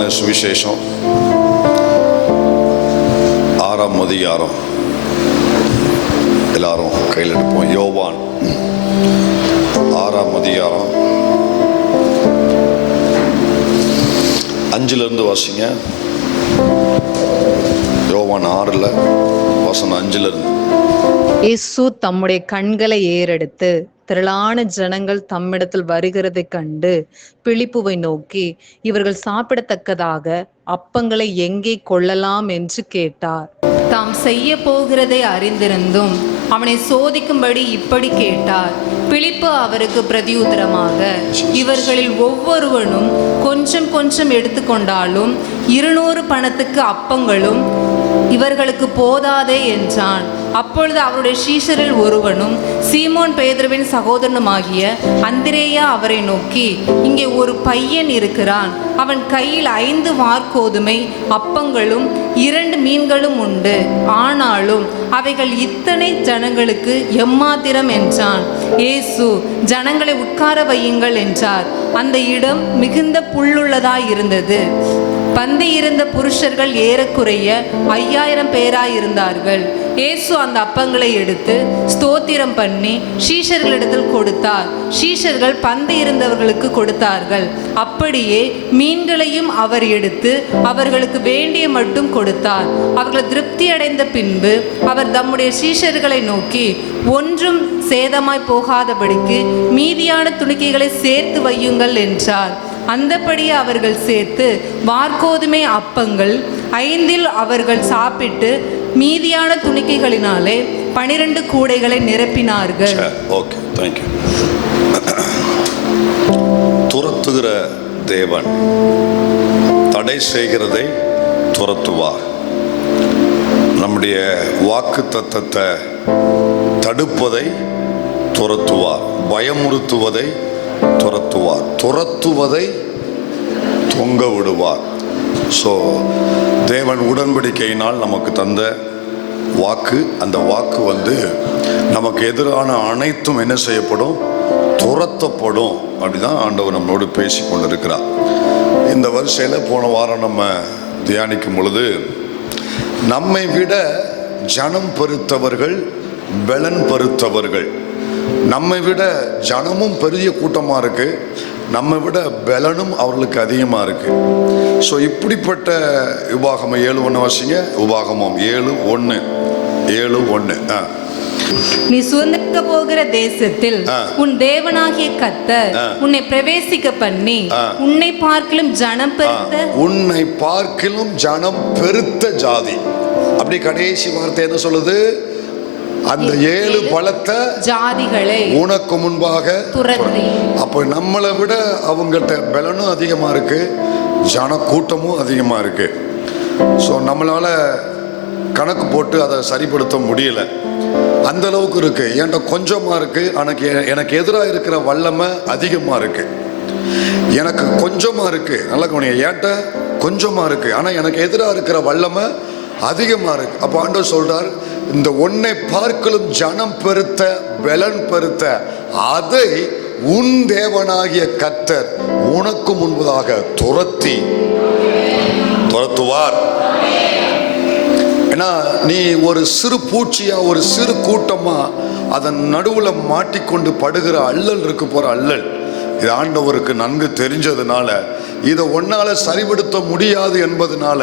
யோவான் சுவிசேஷம் 6ஆம் அதிகாரம் எல்லாரும் கையில் எடுப்போம். யோவான் 6ஆம் அதிகாரம் 5 வாசிங்க. யோவான் 6 வசனம் 5. இயேசு தம்முடைய கண்களை ஏறெடுத்து திரளான ஜனங்கள் தம்மிடத்தில் வருகிறதை கண்டு பிலிப்புவை நோக்கி, இவர்கள் சாப்பிடத்தக்கதாக அப்பங்களை எங்கே கொள்ளலாம் என்று கேட்டார். தாம் செய்ய போகிறதை அறிந்திருந்தும் அவனை சோதிக்கும்படி இப்படி கேட்டார். பிலிப்பு அவருக்கு பிரதியுத்தரமாக, இவர்களில் ஒவ்வொருவனும் கொஞ்சம் கொஞ்சம் எடுத்துக்கொண்டாலும் 200 பணத்துக்கு அப்பங்களும் இவர்களுக்கு போதாதே என்றான். அப்பொழுது அவருடைய சீஷரில் ஒருவனும் சீமோன் பேதுருவின் சகோதரனுமாகிய அந்திரேயா அவரை நோக்கி, இங்கே ஒரு பையன் இருக்கிறான், அவன் கையில் 5 வாற்கோதுமை அப்பங்களும் 2 மீன்களும் உண்டு, ஆனாலும் அவைகள் இத்தனை ஜனங்களுக்கு எம்மாத்திரம் என்றான். இயேசு, ஜனங்களை உட்கார வையுங்கள் என்றார். அந்த இடம் மிகுந்த புல்லுள்ளதாயிருந்தது. பந்தி இருந்த புருஷர்கள் ஏறக்குறைய 5000 பேராயிருந்தார்கள். இயேசு அந்த அப்பங்களை எடுத்து ஸ்தோத்திரம் பண்ணி சீஷர்களிடத்தில் கொடுத்தார். சீஷர்கள் பந்தி இருந்தவர்களுக்கு கொடுத்தார்கள். அப்படியே மீன்களையும் அவர் எடுத்து அவர்களுக்கு வேண்டிய மட்டும் கொடுத்தார். அவர்கள் திருப்தி அடைந்த பின்பு அவர் தம்முடைய சீஷர்களை நோக்கி, ஒன்றும் சேதமாய் போகாதபடிக்கு மீதியான துணிக்கைகளை சேர்த்து வையுங்கள் என்றார். அந்தபடியே அவர்கள் சேர்த்து வாற்கோதுமை அப்பங்கள் 5 அவர்கள் சாப்பிட்டு மீதியான துணிக்கைகளினாலே 12 கூடைகளை நிரப்பினார்கள். Okay, thank you. துரத்துகிற தேவன் தடை செய்கிறதை துரத்துவார். நம்முடைய வாக்கு தத்தத்தை தடுப்பதை துரத்துவார். பயமுறுத்துவதை துரத்துவார். துரத்துவதை தொங்க விடுவார். ஸோ தேவன் உடன்படிக்கையினால் நமக்கு தந்த வாக்கு, அந்த வாக்கு நமக்கு எதிரான அனைத்தும் என்ன செய்யப்படும்? துரத்தப்படும். அப்படிதான் ஆண்டவர் நம்மளோடு பேசி கொண்டிருக்கிறார். இந்த வரிசையில் போன வாரம் நம்ம தியானிக்கும் பொழுது, நம்மை விட ஜனம் பெருத்தவர்கள், பலன் பெருத்தவர்கள். நம்மை விட ஜனமும் பெரிய கூட்டமாக இருக்கு, நம்மை விட பலனும் அவர்களுக்கு அதிகமாக இருக்கு. ஸோ இப்படிப்பட்ட உபாகமம் 7:1 வாசிங்க. உபாகமம் 7:1. நீ சுதந்திரிக்க போகிற தேசத்தில் உன் தேவனாகிய கர்த்தர் உன்னை பிரவேசிக்க பண்ணி உன்னை பார்க்கிலும் ஜனம் பெருத்த, உன்னை பார்க்கிலும் ஜனம் பெருத்த ஜாதி. அப்படி கடைசி வார்த்தை என்ன சொல்லுது? அந்த 7 பலத்த ஜாதிகளை உனக்கு முன்பாக துரத்தி. அப்போ நம்மளை விட அவங்கள்ட்ட பலனும் அதிகமா இருக்கு, ஜன கூட்டமும் அதிகமா இருக்கு. ஸோ நம்மளால கணக்கு போட்டு அதை சரிப்படுத்த முடியல, அந்த அளவுக்கு இருக்கு. என்கிட்ட கொஞ்சமா இருக்கு, எனக்கு எதிராக இருக்கிற வல்லமை அதிகமா இருக்கு. எனக்கு கொஞ்சமா இருக்கு, நல்லா கவனிங்க, என்கிட்ட கொஞ்சமா இருக்கு, ஆனா எனக்கு எதிராக இருக்கிற வல்லமை அதிகமா இருக்கு. அப்போ ஆண்டவர் சொல்றார், இந்த உன்னை பார்க்கலும் ஜனம் பெருத்த, பலன் பெருத்த அதை உன் தேவனாகிய கர்த்தர் உனக்கு முன்பதாக துரத்துவார். ஏன்னா நீ ஒரு சிறு பூச்சியா, ஒரு சிறு கூட்டமா அதன் நடுவுல மாட்டிக்கொண்டு படுகிற அல்லல் இருக்கு, போற அல்லல். இது ஆண்டவருக்கு நன்கு தெரிஞ்சதுனால, இதை ஒன்னால சரிபடுத்த முடியாது என்பதனால,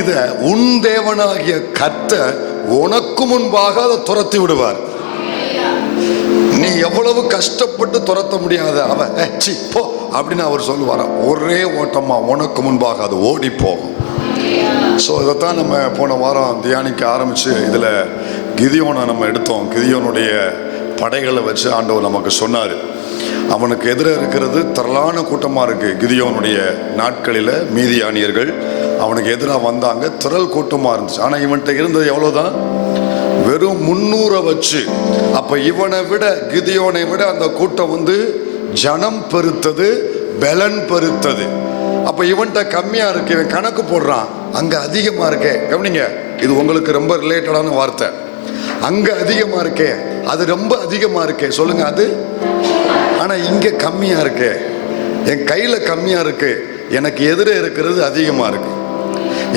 இத உன் தேவனாகிய கர்த்தர் உனக்கு முன்பாக அதை துரத்தி விடுவார். நீ எவ்வளவு கஷ்டப்பட்டு துரத்த முடியாத அவன் போ அப்படின்னு அவர் சொல்லுவார். ஒரே ஓட்டமா உனக்கு முன்பாக அது ஓடி போகும். ஸோ இதைத்தான் நம்ம போன வாரம் தியானிக்க ஆரம்பிச்சு இதில் கிதியோனை நம்ம எடுத்தோம். கிதியோனுடைய படைகளை வச்சு ஆண்டவர் நமக்கு சொன்னார். அவனுக்கு எதிராக இருக்கிறது திரளான கூட்டமாக இருக்கு. கிதியோனுடைய நாட்களில் மீதியானியர்கள் அவனுக்கு எதிராக வந்தாங்க, திரள் கூட்டமாக இருந்துச்சு. ஆனால் இவன்கிட்ட இருந்தது எவ்வளோதான்? வெறும் 300 வச்சு. அப்போ இவனை விட, கிதியோனை விட அந்த கூட்டம் ஜனம் பெருத்தது, பலன் பெருத்தது. அப்போ இவன்கிட்ட கம்மியாக இருக்கு, இவன் கணக்கு போடுறான், அங்கே அதிகமாக இருக்கே. கவனிங்க, இது உங்களுக்கு ரொம்ப ரிலேட்டடான வார்த்தை. அங்கே அதிகமாக இருக்கே, அது ரொம்ப அதிகமாக இருக்கே. சொல்லுங்க, அது. ஆனால் இங்கே கம்மியாக இருக்கே, என் கையில் கம்மியாக இருக்கு, எனக்கு எதிரே இருக்கிறது அதிகமா இருக்கு.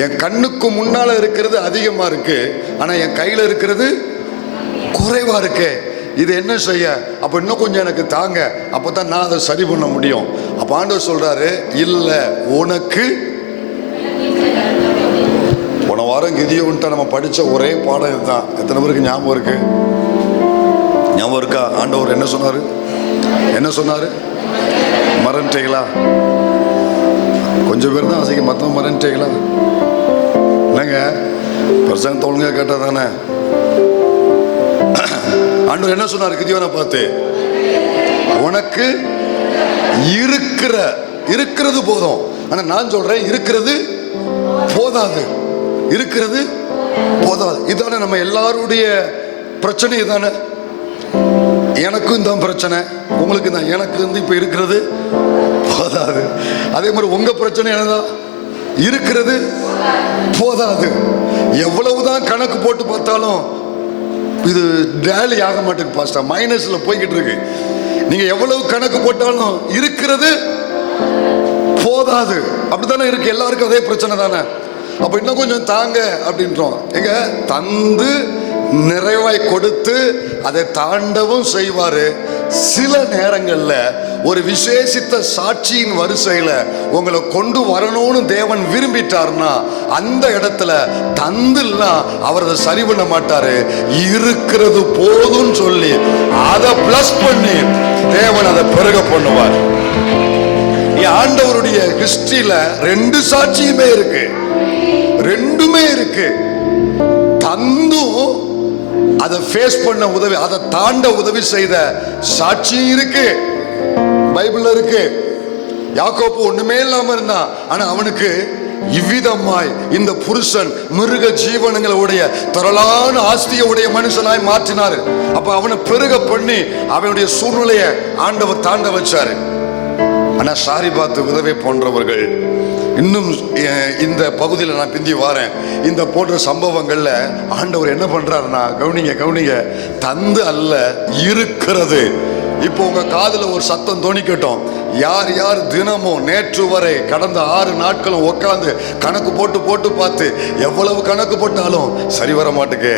என் கண்ணுக்கு முன்னால இருக்கிறது அதிகமா இருக்கு, ஆனா என் கையில இருக்கிறது குறைவா இருக்கு. இது என்ன செய்ய? அப்ப இன்னும் கொஞ்சம் எனக்கு தாங்க, அப்பதான் நான் அதை சரி பண்ண முடியும். அப்ப ஆண்டவர் சொல்றாரு, இல்ல, உனக்கு போன வாரம் கிதியோன்ட்ட நம்ம படிச்ச ஒரே பாடம் இதுதான். எத்தனை பேருக்கு ஞாபகம் இருக்கு? ஞாபகம் இருக்கா? ஆண்டவர் என்ன சொன்னாரு? என்ன சொன்னாரு? மறந்துட்டீங்களா? கொஞ்சம் பேர் தான் அசைக்க, மற்றவங்க மறந்துட்டீங்களா? என்னங்க பிரசங்கத்தை ஒழுங்கா கேட்டா தானே? ஆண்டவர் என்ன சொன்னார் கிதியோனை பார்த்து? உனக்கு இருக்கிறது போதும். ஆனா நான் சொல்றேன், இருக்கிறது போதாது. இருக்கிறது போதாது. இதானே நம்ம எல்லாருடைய பிரச்சனை. இதானே எனக்கும் தான் பிரச்சனை, உங்களுக்கு தான். எனக்கு இப்ப இருக்கிறது போதாது. அதே மாதிரி உங்க பிரச்சனை என்னதான்? இருக்கிறது போதாது. எவ்வளவுதான் கணக்கு போட்டு பார்த்தாலும் இது டேலி ஆக மாட்டேங்குது பாஸ்டர், மைனஸ்ல போய்கிட்டு இருக்கு. நீங்க எவ்வளவு கணக்கு போட்டாலும் இருக்கிறது போதாது. அப்படித்தானே இருக்கு, எல்லாருக்கும் அதே பிரச்சனை தானே. அப்ப இன்னும் கொஞ்சம் தாங்க அப்படின்றோம். எங்க தந்து நிறைவாய் கொடுத்து அதை தாண்டவும் செய்வாரு. சில நேரங்கள்ல ஒரு விசேஷித்த சாட்சியின் வரிசையில உங்களை கொண்டு வரணும்னு தேவன் விரும்பிட்டார்னா அந்த இடத்துல தந்துலாம் அவர் அதை சரி பண்ண மாட்டாரு. இருக்கிறது போதும்னு சொல்லி அதை பிளஸ் பண்ணி தேவன் அதை பெருக பண்ணுவார். ஆண்டவருடைய ஹிஸ்டரியில 2 சாட்சியுமே இருக்கு, ரெண்டுமே இருக்கு. தந்தும் அதை ஃபேஸ் பண்ண உதவி, அதை தாண்ட உதவி செய்த சாட்சி இருக்கு, பைபிள்ல இருக்கு. யாக்கோபு ஒண்ணுமே இல்லாம இருந்தான், ஆனா அவனுக்கு இவ்விதமாய் இந்த புருஷன் மிருக ஜீவனங்களுடைய திரளான ஆஸ்தியுடைய மனுஷனாய் மாற்றினாரு. அப்ப அவனை பெருக பண்ணி அவனுடைய சூழ்நிலையை ஆண்டவர் தாண்ட வச்சாரு. ஆனா சாரிபாத் விதவை போன்றவர்கள் இன்னும் இந்த பகுதியில் நான் பிந்தி வாரேன். இந்த போன்ற சம்பவங்கள்ல ஆண்டவர் என்ன பண்றாருன்னா, கவனிங்க, தந்து அல்ல, இருக்கிறது. இப்போ உங்க காதுல ஒரு சத்தம் தோணிக்கட்டும். யார் யார் தினமும் நேற்று வரை கடந்த 6 நாட்களும் உட்கார்ந்து கணக்கு போட்டு பார்த்து எவ்வளவு கணக்கு போட்டாலும் சரி வர மாட்டேங்க,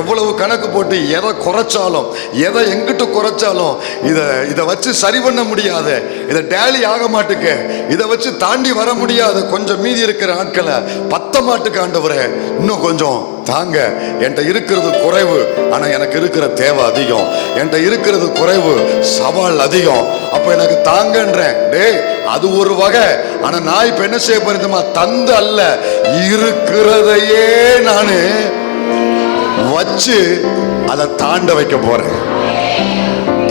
எவ்வளவு கணக்கு போட்டு எதை குறைச்சாலும், எதை எங்கிட்டு குறைச்சாலும் இதை வச்சு சரி பண்ண முடியாது, இதை டேலி ஆக மாட்டுக்க, இதை வச்சு தாண்டி வர முடியாது, கொஞ்சம் மீதி இருக்கிற ஆட்களை பத்த மாட்டுக்கு ஆண்டவரே இன்னும் கொஞ்சம் தாங்க. என்கிட்ட இருக்கிறது குறைவு, ஆனா எனக்கு இருக்கிற தேவை அதிகம். என்கிட்ட இருக்கிறது குறைவு, சவால் அதிகம். அப்ப எனக்கு தாங்கன்றேன். டேய், அது ஒரு வகை. ஆனா நான் இப்ப என்ன செய்ய போறேன்? தந்து அல்ல, இருக்கிறதையே நானு வச்சு அதை தாண்ட வைக்க போறேன்.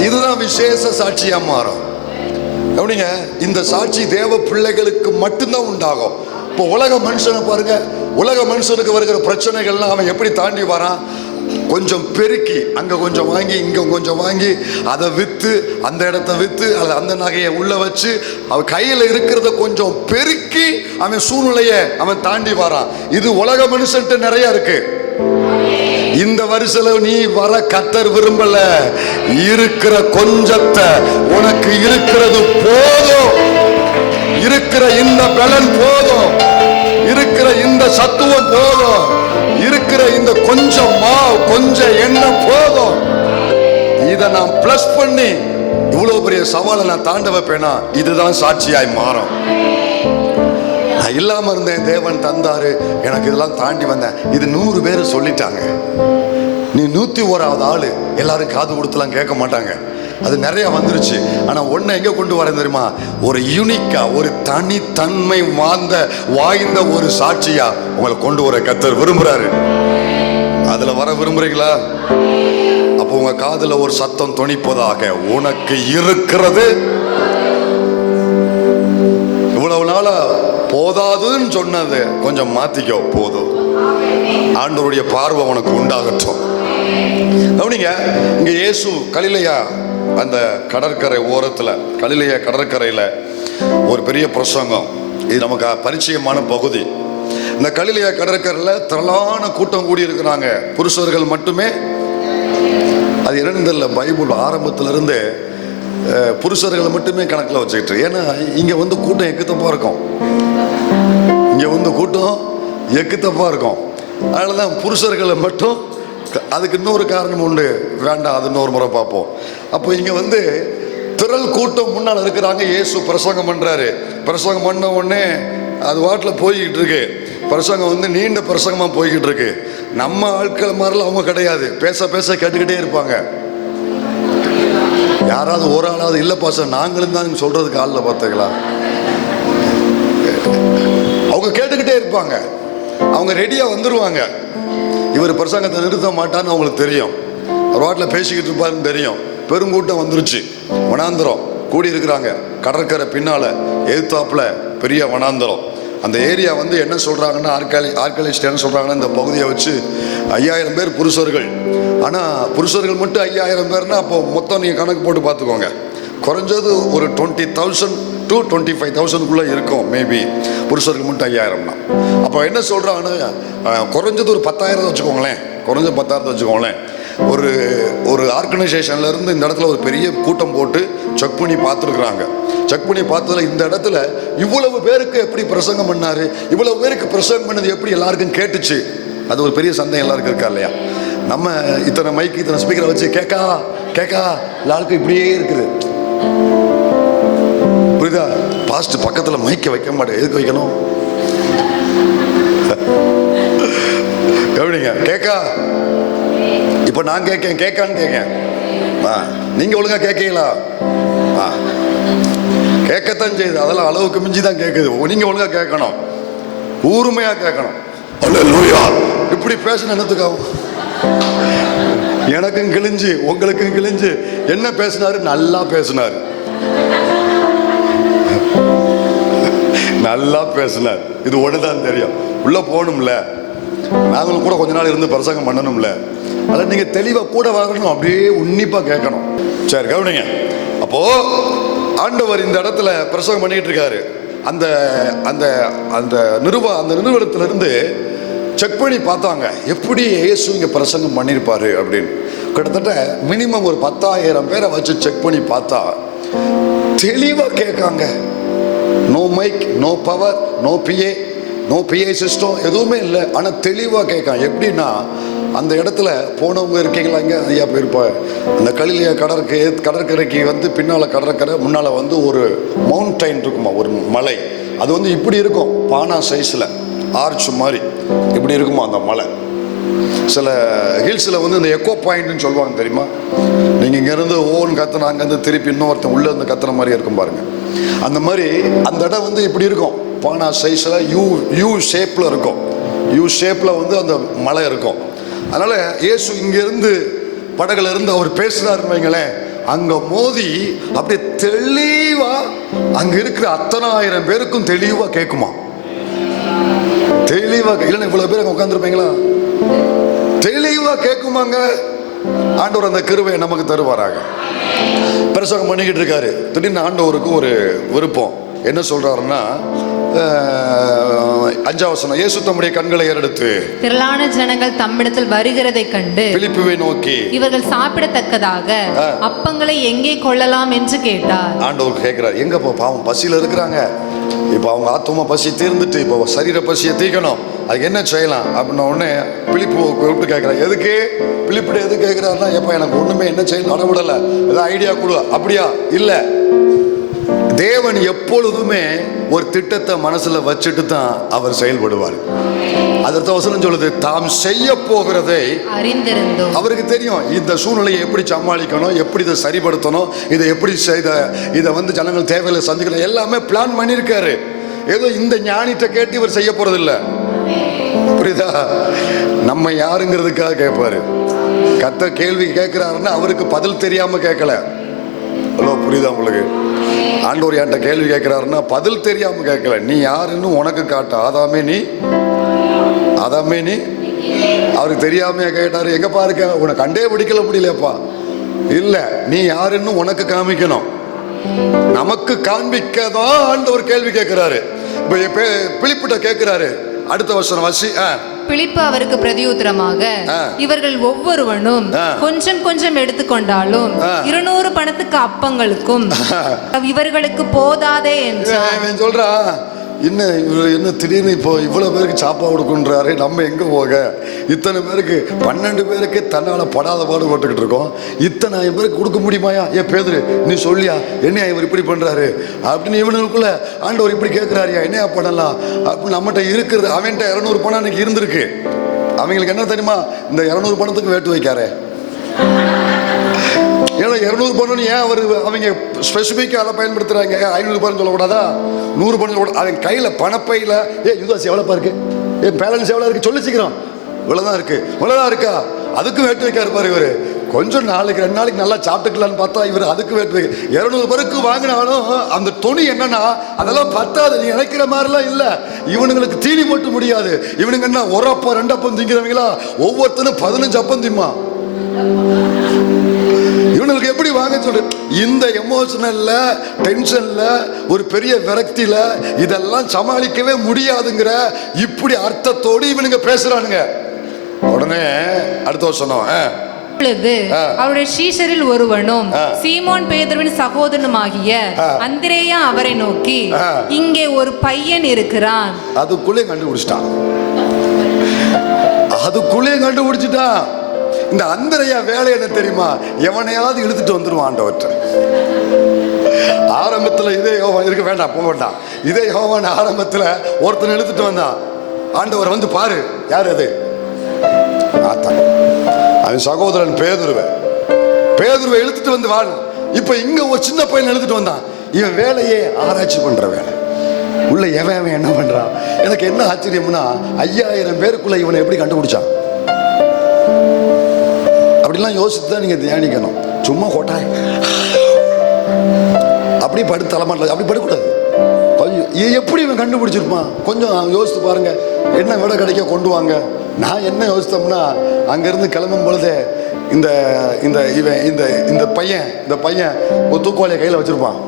இதுதான் விசேஷ சாட்சியா மாறும். கவனிங்க, இந்த சாட்சி தேவ பிள்ளைகளுக்கு மட்டும்தான் உண்டாகும். இப்போ உலக மனுஷனை பாருங்க, உலக மனுஷனுக்கு வருகிற பிரச்சனைகள்லாம் அவன் எப்படி தாண்டி வரான்? கொஞ்சம் பெருக்கி அங்க கொஞ்சம் வாங்கி இங்க கொஞ்சம் வாங்கி அதை வித்து, அந்த இடத்த வித்து, அந்த நகையை உள்ள வச்சு அவன் கையில இருக்கிறத கொஞ்சம் பெருக்கி அவன் சூழ்நிலையை அவன் தாண்டி வரான். இது உலக மனுஷன்ட்டு நிறைய இருக்கு. இந்த வருஷத்துல நீ வர கர்த்தர் விரும்பல. இருக்கிற கொஞ்சத்தை, உனக்கு இருக்கிறது போதும், இருக்கிற இந்த பலன் போதும், இருக்கிற இந்த சத்துவம் போதும், இருக்கிற இந்த கொஞ்சம் மாவு, கொஞ்சம் எண்ணெய் போதும். இதை நான் பிளஸ் பண்ணி இவ்வளவு பெரிய சவாலை நான் தாண்ட வைப்பேனா, இதுதான் சாட்சியாய் மாறும். நான் இல்லாம இருந்தேன், தேவன் தந்தாரு, எனக்கு இதெல்லாம் தாண்டி வந்தேன். இது 100 பேர் சொல்லிட்டாங்க. நீ 101வது ஆளு. எல்லாரும் காது கொடுத்துலாம் கேட்க மாட்டாங்க, அது நிறைய வந்துருச்சு. ஆனா ஒன்ன எங்க கொண்டு வரேன் தெரியுமா? ஒரு யூனிக்கா, ஒரு தனித்தன்மை வாய்ந்த ஒரு சாட்சியா உங்களை கொண்டு வர கர்த்தர் விரும்புறாரு. அதுல வர விரும்புறீங்களா? அப்போ உங்க காதுல ஒரு சத்தம் தொனிப்பதாக, உனக்கு இருக்கிறது. இவ்வளவு நாளா போதாதுன்னு சொன்னது கொஞ்சம் மாத்திக்கோ, போதும். ஆண்டவருடைய பார்வை உனக்கு உண்டாகட்டும். கவனிங்க, இங்க இயேசு கலிலேயா அந்த கடற்கரை ஓரத்துல, கலிலேயா கடற்கரையில ஒரு பெரிய பிரசங்கம். இது நமக்கு பரிச்சயமான பகுதி. இந்த கலிலேயா கடற்கரையில திரளான கூட்டம் கூடி இருக்கிறாங்க, புருஷர்கள் மட்டுமே. அது என்னன்னு தெரியல, பைபிள் ஆரம்பத்திலிருந்து புருஷர்களை மட்டுமே கணக்கில் வச்சுக்கிட்டு. ஏன்னா இங்கே வந்து கூட்டம் எக்குத்தப்பா இருக்கும், இங்கே வந்து கூட்டம் எக்குத்தப்பா இருக்கும். அதனால தான் புருஷர்களை மட்டும். அதுக்கு இன்னொரு காரணம் உண்டு, வேண்டாம், அது இன்னொரு முறை பார்ப்போம். அப்போ இங்கே வந்து திரள் கூட்டம் முன்னால் இருக்கிறாங்க. இயேசு பிரசங்கம் பண்ணுறாரு. பிரசங்கம் பண்ண உடனே அது வாட்டில் போய்கிட்டு இருக்கு. பிரசங்கம் வந்து நீண்ட பிரசங்கமாக போய்கிட்டு இருக்கு. நம்ம ஆட்கள் மாதிரிலாம் அவங்க கிடையாது, பேச பேச கேட்டுக்கிட்டே இருப்பாங்க. யாராவது ஒரு ஆளாவது இல்லைப்பா சார் நாங்களும் தான் சொல்றதுக்கு ஆளில் பார்த்துக்கலாம். அவங்க கேட்டுக்கிட்டே இருப்பாங்க, அவங்க ரெடியாக வந்துடுவாங்க. இவர் பிரசங்கத்தை நிறுத்த மாட்டான்னு அவங்களுக்கு தெரியும், ஒரு வாட்டில் பேசிக்கிட்டு இருப்பாருன்னு தெரியும். பெருங்கூட்டம் வந்துருச்சு, வனாந்தரம் கூடி இருக்கிறாங்க. கடற்கரை பின்னால எதிர்த்தாப்புல பெரிய வனாந்தரம். அந்த ஏரியா வந்து என்ன சொல்றாங்கன்னா, ஆர்காலஜிஸ்ட் என்ன சொல்றாங்கன்னா, இந்த பகுதியை வச்சு 5000 பேர் புருஷர்கள். ஆனால் புருஷர்கள் மட்டும் 5000 பேர்னா அப்போ மொத்தம் நீங்கள் கணக்கு போட்டு பார்த்துக்கோங்க, குறைஞ்சது ஒரு 20,000 to 25,000 இருக்கும் மேபி. புருஷர்கள் மட்டும் 5000னா அப்போ என்ன சொல்கிறாங்கன்னா, குறைஞ்சது ஒரு 10,000 வச்சுக்கோங்களேன், குறைஞ்ச 10,000 வச்சுக்கோங்களேன். ஒரு ஆர்கனைசேஷன்லேருந்து இந்த இடத்துல ஒரு பெரிய கூட்டம் போட்டு செக் பண்ணி பார்த்துருக்குறாங்க. செக் பண்ணி பார்த்ததில் இந்த இடத்துல இவ்வளவு பேருக்கு எப்படி பிரசங்கம் பண்ணார், இவ்வளவு பேருக்கு பிரசங்கம் பண்ணது எப்படி எல்லாருக்கும் கேட்டுச்சு, அது ஒரு பெரிய சந்தேகம் எல்லாருக்கும் இருக்கா இல்லையா? நம்ம இத்தனை மைக்கு இத்தனை ஸ்பீக்கரை வச்சு கேட்கா எல்லாருக்கும் இப்படியே இருக்குது, புரியுதா? பாஸ்ட் பக்கத்தில் மைக்கை வைக்க மாட்டேன், எதுக்கு வைக்கணும்? கவனிங்க, கேட்கா. இப்போ நான் கேட்கான்னு கேட்கேன், நீங்க ஒழுங்கா கேட்கீங்களா? கேட்கத்தான் செய்யுது, அதெல்லாம் அளவுக்கு மிஞ்சி தான் கேட்குது. நீங்க ஒழுங்கா கேட்கணும், ஊர்மையா கேட்கணும். இப்படி பேசணும் என்னத்துக்காகும்? எனக்கும் கிழிஞ்சு உங்களுக்கும் கிழிஞ்சு. என்ன பேசினாரு? நல்லா பேசினார், நல்லா பேசினார். இது ஒண்ணுதான் தெரியும், உள்ள போகணும்ல, நாங்களும் கூட கொஞ்ச நாள் இருந்து பிரசங்கம் பண்ணணும்ல. அதில் நீங்க தெளிவா கூட வரணும், அப்படியே உன்னிப்பா கேட்கணும். சரி கவனிங்க. அப்போ ஆண்டவர் இந்த இடத்துல பிரசங்கம் பண்ணிட்டு இருக்காரு. அந்த அந்த அந்த நிறுவனத்திலிருந்து செக் பண்ணி பார்த்தாங்க, எப்படி இயேசு இங்கே பிரசங்கம் பண்ணியிருப்பாரு அப்படின்னு. கிட்டத்தட்ட மினிமம் ஒரு 10,000 பேரை வச்சு செக் பண்ணி பார்த்தா தெளிவாக கேட்காங்க. No mic, no power, no PA system, எதுவுமே இல்லை. ஆனால் தெளிவாக கேட்கான். எப்படின்னா, அந்த இடத்துல போனவங்க இருக்கீங்களா? இங்கே ஐயா போயிருப்பா. அந்த கலிலியா கடற்கரைக்கு வந்து பின்னால் கடற்கரை, முன்னால் வந்து ஒரு மவுண்டைன் இருக்குமா, ஒரு மலை. அது வந்து இப்படி இருக்கும், பானா சைஸில் ஆர்ச் மாதிரி இப்படி இருக்குமா அந்த மலை. சில ஹில்ஸில் வந்து இந்த எக்கோ பாயிண்ட்னு சொல்லுவாங்க தெரியுமா? நீங்கள் இங்கேருந்து ஓன் கத்துனா அங்கேருந்து திருப்பி இன்னொருத்தன் உள்ளே இருந்து கத்துற மாதிரி இருக்கும் பாருங்க. அந்த மாதிரி அந்த இடம் வந்து இப்படி இருக்கும், பானா சைஸில் யூ ஷேப்பில் இருக்கும். யூ ஷேப்பில் வந்து அந்த மலை இருக்கும். அதனால இயேசு இங்கிருந்து படகுல இருந்து அவர் பேசுறாருன்னு வைங்களேன், அங்க மோதி அப்படியே தெளிவா அங்க இருக்கிற 10,000 பேருக்கும் தெளிவா கேட்குமா? தெளிவா இல்லைன்னா இவ்வளவு பேர் அங்க உட்காந்துருப்பீங்களா? தெளிவா கேட்குமாங்க. ஆண்டவர் அந்த கிருபையை நமக்கு தருவாராக. பிரசங்கம் பண்ணிக்கிட்டு இருக்காரு. திடீர்னு ஆண்டவருக்கு ஒரு விருப்பம். என்ன சொல்றாருன்னா, 5ஆம் வசனம், இயேசு தம்முடைய கண்களை ஏறெடுத்து திரளான ஜனங்கள் தம்மிடத்தில் வருகிறதை கண்டு பிலிப்புவை நோக்கி, இவர்கள் சாப்பிடத்தக்கதாக அப்பங்களை எங்கே கொள்ளலாம் என்று கேட்டார். ஆண்டவர் கேட்கிறார், எங்க பாவம் பசியில இருக்கிறாங்க, இப்போ அவங்க ஆத்துமா பசி தீர்ந்துட்டு இப்போ சரீர பசியை தீர்க்கணும், அதுக்கு என்ன செய்யலாம் அப்படின்ன உடனே பிலிப்பு கூப்பிட்டு கேட்கிறார். எதுக்கு பிலிப்பு எது கேட்கிறாருன்னா, எப்ப எனக்கு ஒண்ணுமே என்ன செய்யணும் அடவிடல, ஏதாவது ஐடியா கொடு. அப்படியா? இல்ல, தேவன் எப்பொழுதுமே ஒரு திட்டத்தை மனசுல வச்சுட்டு தான் அவர் செயல்படுவார். அதற்கு வசனம் சொல்லுது, தாம் செய்ய போகிறதை அறிந்திருந்தோம். அவருக்கு தெரியும் இந்த சூழ்நிலையை எப்படி சமாளிக்கணும், எப்படி இதை சரிப்படுத்தணும், இதை எப்படி இதை வந்து ஜனங்கள் தேவையில்லை சந்திக்கணும், எல்லாமே பிளான் பண்ணியிருக்காரு. ஏதோ இந்த ஞானிட்ட கேட்டு இவர் செய்ய போறது இல்லை, புரியுதா? நம்ம யாருங்கிறதுக்காக கேட்பாரு. கத்த கேள்வி கேட்கிறாருன்னா அவருக்கு பதில் தெரியாம கேட்கல. ஹலோ, புரியுதா உங்களுக்கு? ஆண்டவர் என்கிட்ட கேள்வி கேட்கிறாருன்னா பதில் தெரியாம கேட்கல. நீ யாருன்னு உனக்கு காட்ட, ஆதாமே நீ அவருக்கு தெரியாம கேட்டாரு. எங்க பாருக்க, உனக்கு கண்டே பிடிக்கல முடியலப்பா. இல்ல, நீ யாருன்னு உனக்கு காமிக்கணும், நமக்கு காண்பிக்கதான் ஆண்டவர் கேள்வி கேட்கிறாரு. இப்ப பிலிப்புட்ட கேட்கிறாரு. அடுத்த வருஷம் வாசி பிலிப்பு அவருக்கு பிரதியுத்தரமாக, இவர்கள் ஒவ்வொருவனும் கொஞ்சம் கொஞ்சம் எடுத்துக்கொண்டாலும் 200 பணத்துக்கு அப்பங்களுக்கும் இவர்களுக்கு போதாதே என்றான். சொல்றா, என்ன திடீர்னு இப்போ இவ்வளவு பேருக்கு சாப்பாடு கொடுக்குன்றாரு, நம்ம எங்க போக? இத்தனை பேருக்கு 12 பேருக்கு தன்னால படாத பாடு போட்டுக்கிட்டு இருக்கோம், இத்தனை பேருக்கு கொடுக்க முடியுமாயா? ஏன் பேதுரு நீ சொல்லியா, என்னையா இவர் இப்படி பண்றாரு அப்படின்னு இவனுக்குள்ள ஆண்டவர் இப்படி கேட்கிறாரியா, என்னையா பண்ணலாம் அப்படின்னு நம்மகிட்ட இருக்கிறது. அவன்கிட்ட 200 பணம் அன்னைக்கு இருந்திருக்கு. அவங்களுக்கு என்ன தெரியுமா, இந்த 200 பணத்துக்கு வேட்டு வைக்காரே. ஏன்னா 200 பணம் ஏன் அவங்க ஸ்பெசிஃபிக்காக அதை பயன்படுத்துறாங்க? 500 பணம் சொல்லக்கூடாதா, 100 பணம் சொல்லக்கூடாது? அவன் கையில் பணப்பையில் யுதாசி எவ்வளோப்பா இருக்கு, பேலன்ஸ் எவ்வளோ இருக்கு, சொல்லி சீக்கிரம், இவ்வளோதான் இருக்கு, இவ்வளோதான் இருக்கா, அதுக்கும் வேட்டு வைக்க இருப்பார் இவர். கொஞ்சம் நாளைக்கு 2 நாளைக்கு நல்லா சாப்பிட்டுக்கலான்னு பார்த்தா இவர் அதுக்கு வேட்டு வைக்க. 200 பேருக்கு வாங்கினாலும் அந்த துணி என்னன்னா அதெல்லாம் பத்தாது. நீ நினைக்கிற மாதிரிலாம் இல்லை. இவனுங்களுக்கு தீனி போட்டு முடியாது. இவனுங்க என்ன ஒரு அப்பம் 2 அப்பம் திங்கிறவங்களா? ஒவ்வொருத்தரும் 15 அப்பம் திம்மா. இவனுக்கு எப்படி வாங்க சொல்லு? இந்த எமோஷனல்ல, டென்ஷன்ல, ஒரு பெரிய விரக்தியில இதெல்லாம் சமாளிக்கவே முடியாதுங்கிற இப்படி அர்த்தத்தோடு இவனுங்க பேசுறானுங்க. உடனே அடுத்த வருஷம் அவருடைய சீஷரில் ஒருவனும் சீமோன் பேதுருவின் சகோதரனுமாகிய அந்திரேயா அவரை நோக்கி, இங்கே ஒரு பையன் இருக்கிறான். அதுக்குள்ளே கண்டுபிடிச்சிட்டான். இந்த அந்திரையா வேலை என்ன தெரியுமா? எவனையாவது இழுத்துட்டு வந்துருவான் ஆண்டவர்கிட்ட. ஆரம்பத்தில் இதே யோவான் இருக்க வேண்டாம், போக வேண்டாம். இதே யோவான் ஆரம்பத்தில் ஒருத்தனை இழுத்துட்டு வந்தான். ஆண்டவர் வந்து பாரு, யார் அது? அவன் சகோதரன் பேதுருவை இழுத்துட்டு வந்து வாழ. இப்ப இங்க ஒரு சின்ன பையன் இழுத்துட்டு வந்தான். இவன் வேலையே ஆராய்ச்சி பண்ற வேலை. உள்ள எவன் என்ன பண்றான்? எனக்கு என்ன ஆச்சரியம்னா 5000 பேருக்குள்ள இவனை எப்படி கண்டுபிடிச்சான்? அப்படிலாம் யோசித்து தான் நீங்க தியானிக்கணும். சும்மா கோட்டாய் அப்படி படுத்து தலைமாட்டில் அப்படி படுக்கூடாது. கொஞ்சம் எப்படி இவன் கண்டுபிடிச்சிருப்பான்? கொஞ்சம் யோசித்து பாருங்க. என்ன விட கிடைக்க கொண்டு வாங்க. நான் என்ன யோசித்தோம்னா, அங்கிருந்து கிளம்பும் பொழுது இந்த இந்த இவன் இந்த இந்த பையன் ஒரு தூக்குவாளியை கையில் வச்சிருப்பான்.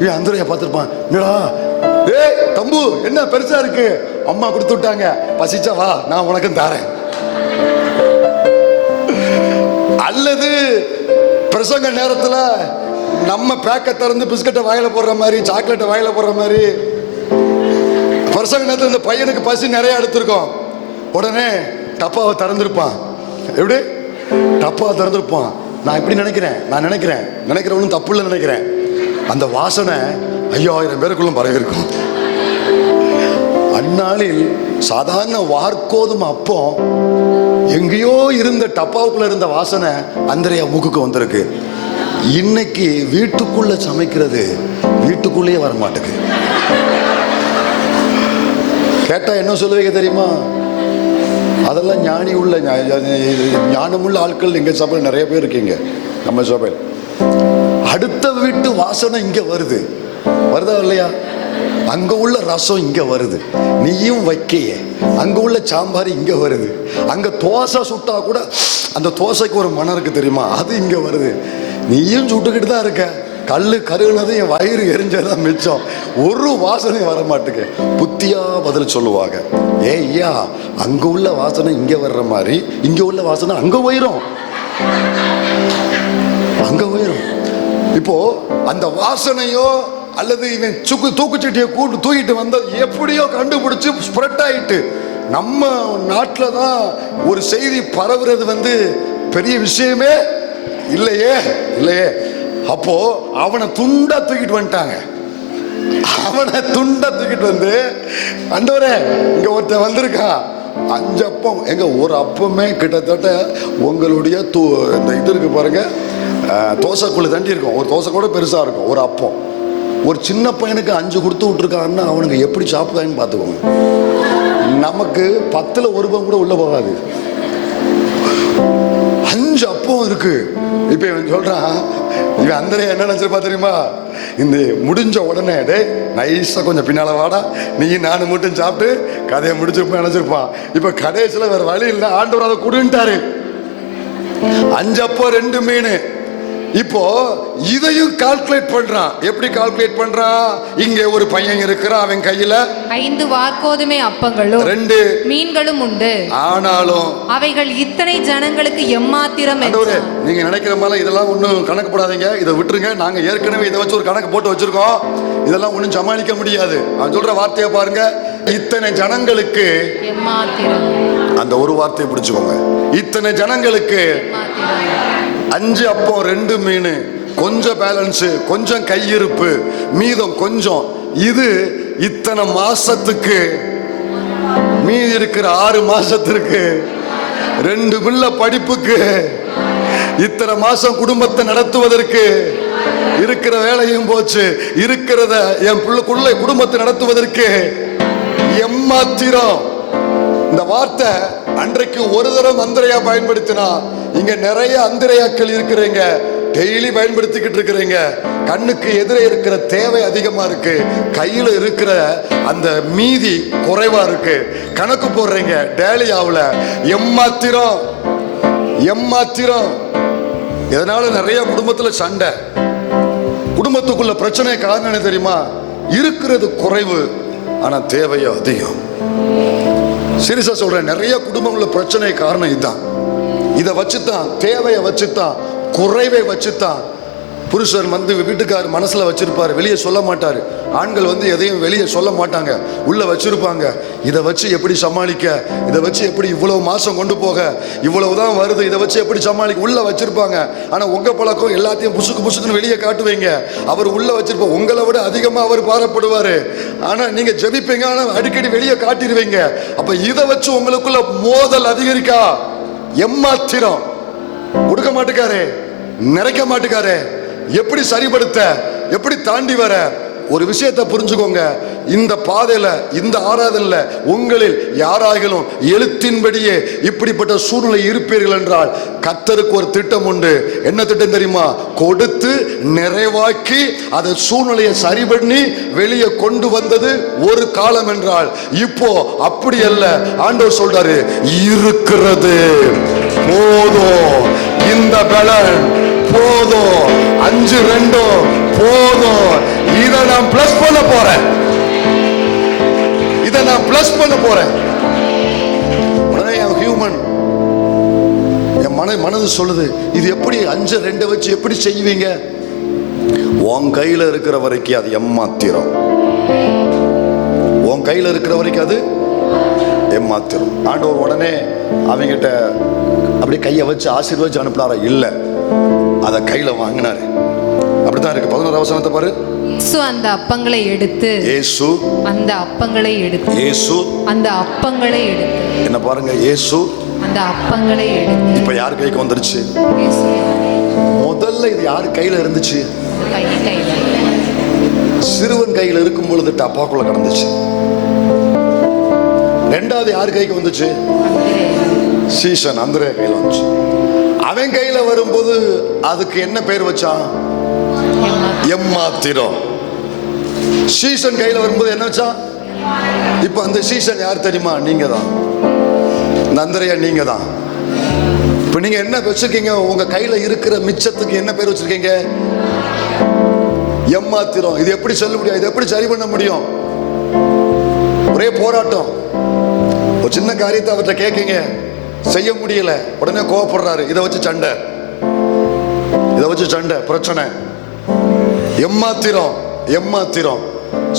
இவன் அந்தரையா பார்த்துருப்பான். என்னடா ஏய் தம்பு, என்ன பெருசா இருக்கு? அம்மா கொடுத்து விட்டாங்க, பசிச்சா வா, நான் உனக்கும் தாரேன். அல்லது பிரசங்க நேரத்துல நம்ம பேக்க திறந்து பிஸ்கட்டை வாயில போடுற மாதிரி, சாக்லேட்டை வாயில போடுற மாதிரி, பிரசங்க நேரத்தில் இந்த பையனுக்கு பசி நிறைய எடுத்திருக்கோம். உடனே டப்பாவை திறந்திருப்பான். எப்படி டப்பாவை திறந்திருப்பான்? நான் இப்படி நினைக்கிறவனும் தப்பு இல்லை நினைக்கிறேன். அந்த வாசனை 5000 பேருக்குள்ளும் பரவி இருக்கும். அந்நாளில் சாதாரண வார்கோதுமை அப்பம் எங்கேயோ இருந்த டப்பாவுக்குள்ள இருந்த வாசனை அந்திரையா மூக்குக்கு வந்திருக்கு. இன்னைக்கு வீட்டுக்குள்ள சமைக்கிறது வீட்டுக்குள்ளேயே வர மாட்டேங்குது. கேட்டா என்ன சொல்லுவீங்க தெரியுமா? அதெல்லாம் ஞானமுள்ள ஆட்கள் எங்க சபையில் நிறைய பேர் இருக்கீங்க. நம்ம சபையில் அடுத்த வீட்டு வாசனை இங்க வருதா இல்லையா? அங்க உள்ள ரசம் இங்க வருது, நீயும் வைக்கையே. அங்க உள்ள சாம்பார் இங்க வருது. அங்க தோசை சுட்டா கூட அந்த தோசைக்கு ஒரு மனம் இருக்கு தெரியுமா? அது இங்க வருது. நீயும் சுட்டுக்கிட்டு தான் இருக்க. கல்லு கருகுனது என் வயிறு எரிஞ்சதான் மிச்சம். ஒரு வாசனை வர மாட்டேங்க. புத்தியா பதில் சொல்லுவாங்க. ஐயா, அங்க உள்ள வாசனை இங்க வர்ற மாதிரி இங்க உள்ள வாசனை அங்க போயிரும். இப்போ அந்த வாசனையோ அல்லது இவன் தூக்குச்சட்டியை தூக்கிட்டு வந்தது எப்படியோ கண்டுபிடிச்சு ஸ்ப்ரெட் ஆயிட்டு நம்ம நாட்டில் தான் ஒரு செய்தி பரவுறது பெரிய விஷயமே இல்லையே. அப்போ அவனை துண்டா தூக்கிட்டு வந்துட்டாங்க. ஆண்டவரே, இங்க ஒருத்தன் வந்திருக்கான், 5 அப்பம். எங்க ஒரு அப்பமே கிட்டத்தட்ட உங்களுடைய இந்த இது இருக்கு பாருங்க, தோசைக்குள்ள தண்டி இருக்கும். ஒரு தோசை கூட பெருசா இருக்கும் ஒரு அப்பம். ஒரு சின்ன பையனுக்கு 5 கொடுத்து விட்டுருக்காங்கன்னா அவனுக்கு எப்படி சாப்பிடுவாங்கன்னு பார்த்துக்கோங்க. நமக்கு 10ல் 1 பங்கு கூட உள்ள போகாது. 5 அப்பம் இருக்கு. இப்ப இவன் சொல்றான், இவன் அந்தரையா என்ன நினைச்சிருப்பா தெரியுமா? இந்த முடிஞ்ச உடனே டே நைஸா கொஞ்சம் பின்னால வாடா, நீ நானும் மட்டும் சாப்பிட்டு கதையை முடிச்சிருப்பேன் நினைச்சிருப்பான். இப்ப கடைசியில வேற வழி இல்லை, ஆண்டவர் அதை கொடுன்ட்டாரு. 5 அப்பம் 2 மீன். இப்போ இதையும் கால்குலேட் பண்றான். எப்படி கால்குலேட் பண்றான்? இங்கே ஒரு பையன் இருக்கிறான், அவன் கையில 5 வார்கோதுமை அப்பங்களும் 2 மீன்களும் உண்டு. ஆனாலும் அவைகள் இத்தனை ஜனங்களுக்கு எம்மாத்திரம் ஆண்டவரே, என்றான். நீங்க நினைக்கிற மாதிரி இதெல்லாம் ஒன்றும் கணக்கு போடாதீங்க, இதை விட்டுருங்க. நாங்க ஏற்கனவே இதை வச்சு ஒரு கணக்கு போட்டு வச்சிருக்கோம், இதெல்லாம் ஒன்றும் சமாளிக்க முடியாது. அவன் சொல்ற வார்த்தையை பாருங்க, இத்தனை ஜனங்களுக்கு எம்மாத்திரம். அந்த ஒரு வார்த்தையை பிடிச்சுக்கோங்க. இத்தனை ஜனங்களுக்கு 5 அப்பம் 2 மீன், கொஞ்சம் பேலன்ஸ், கொஞ்சம் கையிருப்பு, மீதம் கொஞ்சம். இது இத்தனை மாசத்துக்கு, மீதி இருக்கிற 6 மாசத்திற்கு, 2 பிள்ளை படிப்புக்கு, இத்தனை மாசம் குடும்பத்தை நடத்துவதற்கு, இருக்கிற வேலையும் போச்சு, இருக்கிறத என் பிள்ளைக்குள்ள குடும்பத்தை நடத்துவதற்கு எம்மாத்திரம். இந்த வார்த்தை அன்றைக்கு ஒரு தரம் அந்திரையா பயன்படுத்தினா, இங்க நிறைய அந்திரையாக்கள் இருக்கிறீங்க, டெய்லி பயன்படுத்திக்கிட்டு இருக்கிறீங்க. கண்ணுக்கு எதிரே இருக்கிற தேவை அதிகமா இருக்கு, கையில இருக்கிற அந்த மீதி குறைவா இருக்கு. கணக்கு போடுறீங்க, டேலியாவுல எம்மாத்திரம் எம்மாத்திரம். இதனால நிறைய குடும்பத்துல சண்டை, குடும்பத்துக்குள்ள பிரச்சனை. காரணம் என்ன தெரியுமா? இருக்கிறது குறைவு, ஆனா தேவையோ அதிகம். சீரியஸா சொல்றேன், நிறைய குடும்பங்கள பிரச்சனை காரணம் இதுதான். இதை வச்சுதான், தேவையை வச்சுதான், குறைவை வச்சுதான் புருஷன் வீட்டுக்காரர் மனசுல வச்சிருப்பாரு, வெளியே சொல்ல மாட்டாரு. ஆண்கள் எதையும் வெளியே சொல்ல மாட்டாங்க, உள்ள வச்சிருப்பாங்க. இதை வச்சு எப்படி சமாளிக்க, இதை வச்சு எப்படி இவ்வளவு மாசம் கொண்டு போக, இவ்வளவுதான் வருது, இதை வச்சு எப்படி சமாளிக்க உள்ள வச்சிருப்பாங்க. ஆனா உங்க பழக்கம் எல்லாத்தையும் புசுக்கு புசுக்குன்னு வெளியே காட்டுவீங்க. அவர் உள்ள வச்சிருப்ப உங்களை விட அதிகமா அவர் பாரப்படுவாரு. ஆனா நீங்க ஜெபிப்பீங்க, ஆனா அடிக்கடி வெளியே காட்டிடுவீங்க. அப்ப இதை வச்சு உங்களுக்குள்ள மோதல் அதிகரிக்கா. எம்மாத்திரம். கொடுக்க மாட்டுக்காரே, நிறைக்க மாட்டுக்காரே, எப்படி சரிபடுத்த, எப்படி தாண்டி வர? ஒரு விஷயத்தை புரிஞ்சுக்கோங்க, இந்த பாதையில, இந்த ஆராதனையில உங்களில் யாராகிலும் எழுத்தின்படியே இப்படிப்பட்ட சூழ்நிலை இருப்பீர்கள் என்றால், கர்த்தருக்கு ஒரு திட்டம் உண்டு. என்ன திட்டம் தெரியுமா? கொடுத்து நிறைவாக்கி அதை சூழ்நிலையை சரி பண்ணி வெளியே கொண்டு வந்தது ஒரு காலம் என்றால், இப்போ அப்படி அல்ல. ஆண்டவர் சொல்றாரு, இருக்கிறது போதும், இந்த பலன் போதும், 5 2 போதும், இதை நான் பிளஸ் பண்ண போறேன், இதை நான் பிளஸ் பண்ண போறேன். உடனே என் ஹியூமன், என் மனது சொல்லுது, இது எப்படி 5 2 வச்சு எப்படி செய்வீங்க? உன் கையில இருக்கிற வரைக்கும் அது எம்மாத்திரம், உன் கையில இருக்கிற வரைக்கும் அது எம்மாத்திரம். ஆண்டவர் உடனே அவங்கிட்ட அப்படியே கையை வச்சு ஆசீர்வதிச்சு அனுப்பினாரா? இல்ல, அதை கையில வாங்கினாரு. அப்படித்தான் இருக்கு. 11ஆம் வசனத்தை பாரு. இயேசு அந்த அப்பங்களை எடுத்து, இயேசு அந்த அப்பங்களை எடுத்து, இயேசு அந்த அப்பங்களை எடுத்து, என்ன பாருங்க, இயேசு அந்த அப்பங்களை எடுத்து. இப்ப யார் கைக்கு வந்துருச்சு? முதல்ல இது யார் கையில இருந்துச்சு? சிறுவன் கையில இருக்கும் பொழுது டப்பாக்குள்ள கடந்துச்சு. ரெண்டாவது யார் கைக்கு வந்துச்சு? சீசன் அந்திரே கையில வந்துச்சு. அவன் கையில வரும்போது அதுக்கு என்ன பேர் வச்சான்? எம்மாத்திரம். சீசன் கையில வரும்போது என்ன வச்சான்? இப்ப அந்த சீசன் யார் தெரியுமா? நீங்க தான். நந்திரையா நீங்க தான். இப்ப நீங்க என்ன வச்சிருக்கீங்க? உங்க கையில இருக்கிற மிச்சத்துக்கு என்ன பேர் வச்சிருக்கீங்க? எம்மாத்திரம். இது எப்படி சொல்ல முடியும்? இது எப்படி சரி பண்ண முடியும்? ஒரே போராட்டம். ஒரு சின்ன காரியத்தை அவர்கிட்ட கேட்கீங்க, செய்ய முடியல, உடனே கோவப்படுறாரு. இதை வச்சு சண்டை, இதை வச்சு சண்டை, பிரச்சனை. எம்மாத்திரம் எம்மாத்திரம்.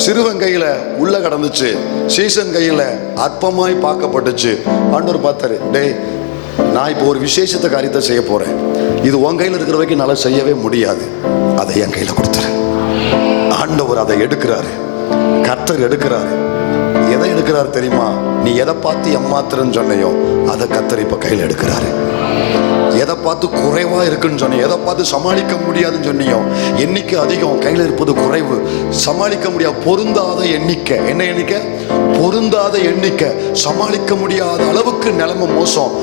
சிறுவன் கையில உள்ள கடந்துச்சு, சீசன் கையில அற்பமாய் பார்க்கப்பட்டுச்சு. ஆண்டவர் பார்த்தாரு, டேய், நான் இப்போ ஒரு விசேஷத்த காரியத்தை செய்ய போறேன், இது உன் கையில் இருக்கிற வரைக்கும் நல்லா செய்யவே முடியாது, அதை என் கையில கொடுத்துரு. ஆண்டவர் அதை எடுக்கிறாரு, கர்த்தர் எடுக்கிறாரு. எதை எடுக்கிறாரு தெரியுமா? நீ எதை பார்த்து எம்மாத்திரம் சொன்னையோ அதை கர்த்தர் இப்ப கையில் எடுக்கிறாரு. எதை பார்த்து குறைவா இருக்குன்னு சொன்னியோ, எதை பார்த்து சமாளிக்க முடியாதுன்னு சொன்னியோ, எண்ணிக்கை அதிகம், கையில் இருப்பது குறைவு, சமாளிக்க முடியாது, பொருந்தாத எண்ணிக்கை. என்ன எண்ணிக்கை? பொருந்தாத எண்ணிக்கை, சமாளிக்க முடியாத அளவுக்கு நிலைமை மோசம்.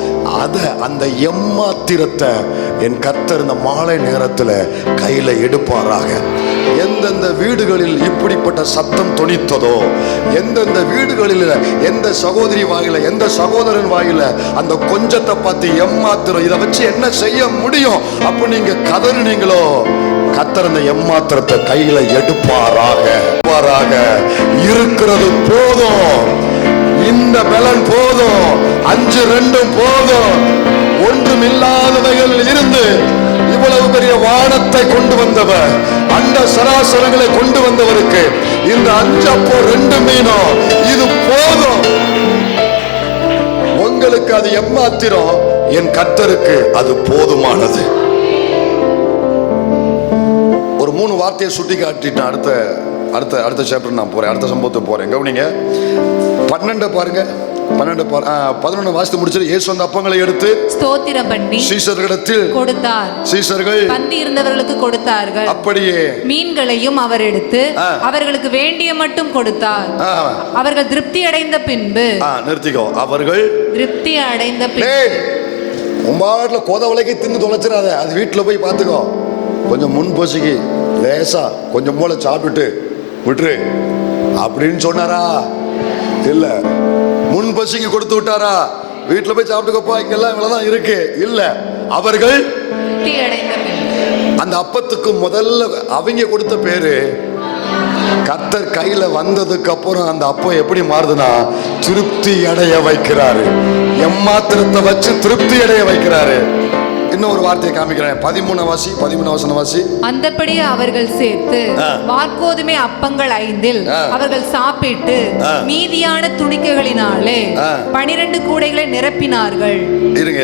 அந்த எம்மாத்திரத்தை என் கர்த்தர் இந்த மாலை நேரத்தில் கையில எடுப்பாராக. எந்தெந்த வீடுகளில் இப்படிப்பட்ட சத்தம் தொனித்ததோ, எந்தெந்த வீடுகளில் எந்த சகோதரி வாயில, எந்த சகோதரன் வாயில அந்த கொஞ்சத்தை பார்த்து எம்மாத்திரம், இதை வச்சு என்ன செய்ய முடியும்? அப்ப நீங்க கதறினீங்களோ, கர்த்தர் அந்த எம்மாத்திரத்தை கையில எடுப்பாராக. இருக்கிறது போதும், இந்த பலன் போதும், 5-2 போதும். ஒன்றுமில்லாதவைகள் இருந்து இவ்வளவு பெரிய வானத்தை கொண்டு வந்தவர், அந்த சராசரங்களை கொண்டு வந்தவருக்கு இந்த 5 அப்போ 2 மீனோ இது போதும். உங்களுக்கு அது எம்மாத்திரம், என் கர்த்தருக்கு அது போதுமானது. ஒரு 3 வார்த்தையை சுட்டி காட்டிட்டு அடுத்த சாப்டர் நான் போறேன், அடுத்த சம்பவத்துக்கு போறேன். கவனிங்க, 12 பாருங்க. 11 வாசித்து முடிச்சு, இயேசு அந்த அப்பங்களை எடுத்து ஸ்தோத்திரம் பண்ணி சீஷர்களிடத்தில் கொடுத்தார். சீஷர்கள் பந்தி இருந்தவர்களுக்கு கொடுத்தார்கள். அப்படியே மீன்களையும் அவர் எடுத்து அவர்களுக்கு வேண்டிய மட்டும் கொடுத்தார். அவர்கள் திருப்தி அடைந்த பின்பு, நிறுத்திக்கோ, அவர்கள் திருப்தி அடைந்த பின்பு. உம்பாட்டில் கோதவளைக்கு தின்னு தொலைச்சிடாத, அது வீட்டில் போய் பார்த்துக்கோ. கொஞ்சம் முன்பசிக்கு லேசா கொஞ்சம் போல சாப்பிட்டுட்டு விட்டுரு அப்படின்னு சொன்னாரா? இல்ல. முன்பசிக்கு கொடுத்து விட்டாரா? வீட்டுல போய் சாப்பிட்டுக்கப்பா, இங்கெல்லாம் இவ்வளவுதான் இருக்கு. இல்ல, அவர்கள் அந்த அப்பத்துக்கு முதல்ல அவங்க கொடுத்த பேரு, கர்த்தர் கையில வந்ததுக்கு அப்புறம் அந்த அப்பம் எப்படி மாறுதுன்னா, திருப்தி அடைய வைக்கிறாரு. எம்மாத்திரத்தை வச்சு திருப்தி அடைய வைக்கிறாரு. இன்னொரு வார்த்தையை காமிக்கிறேன். 13 வசனம் வாசி. அந்தபடியே அவர்கள் சேர்த்து வார்கோதுமை அப்பங்கள் 5 அவர்கள் சாப்பிட்டு மீதியான துணிக்கைகளினாலே 12 கூடைகளை நிரப்பினார்கள்.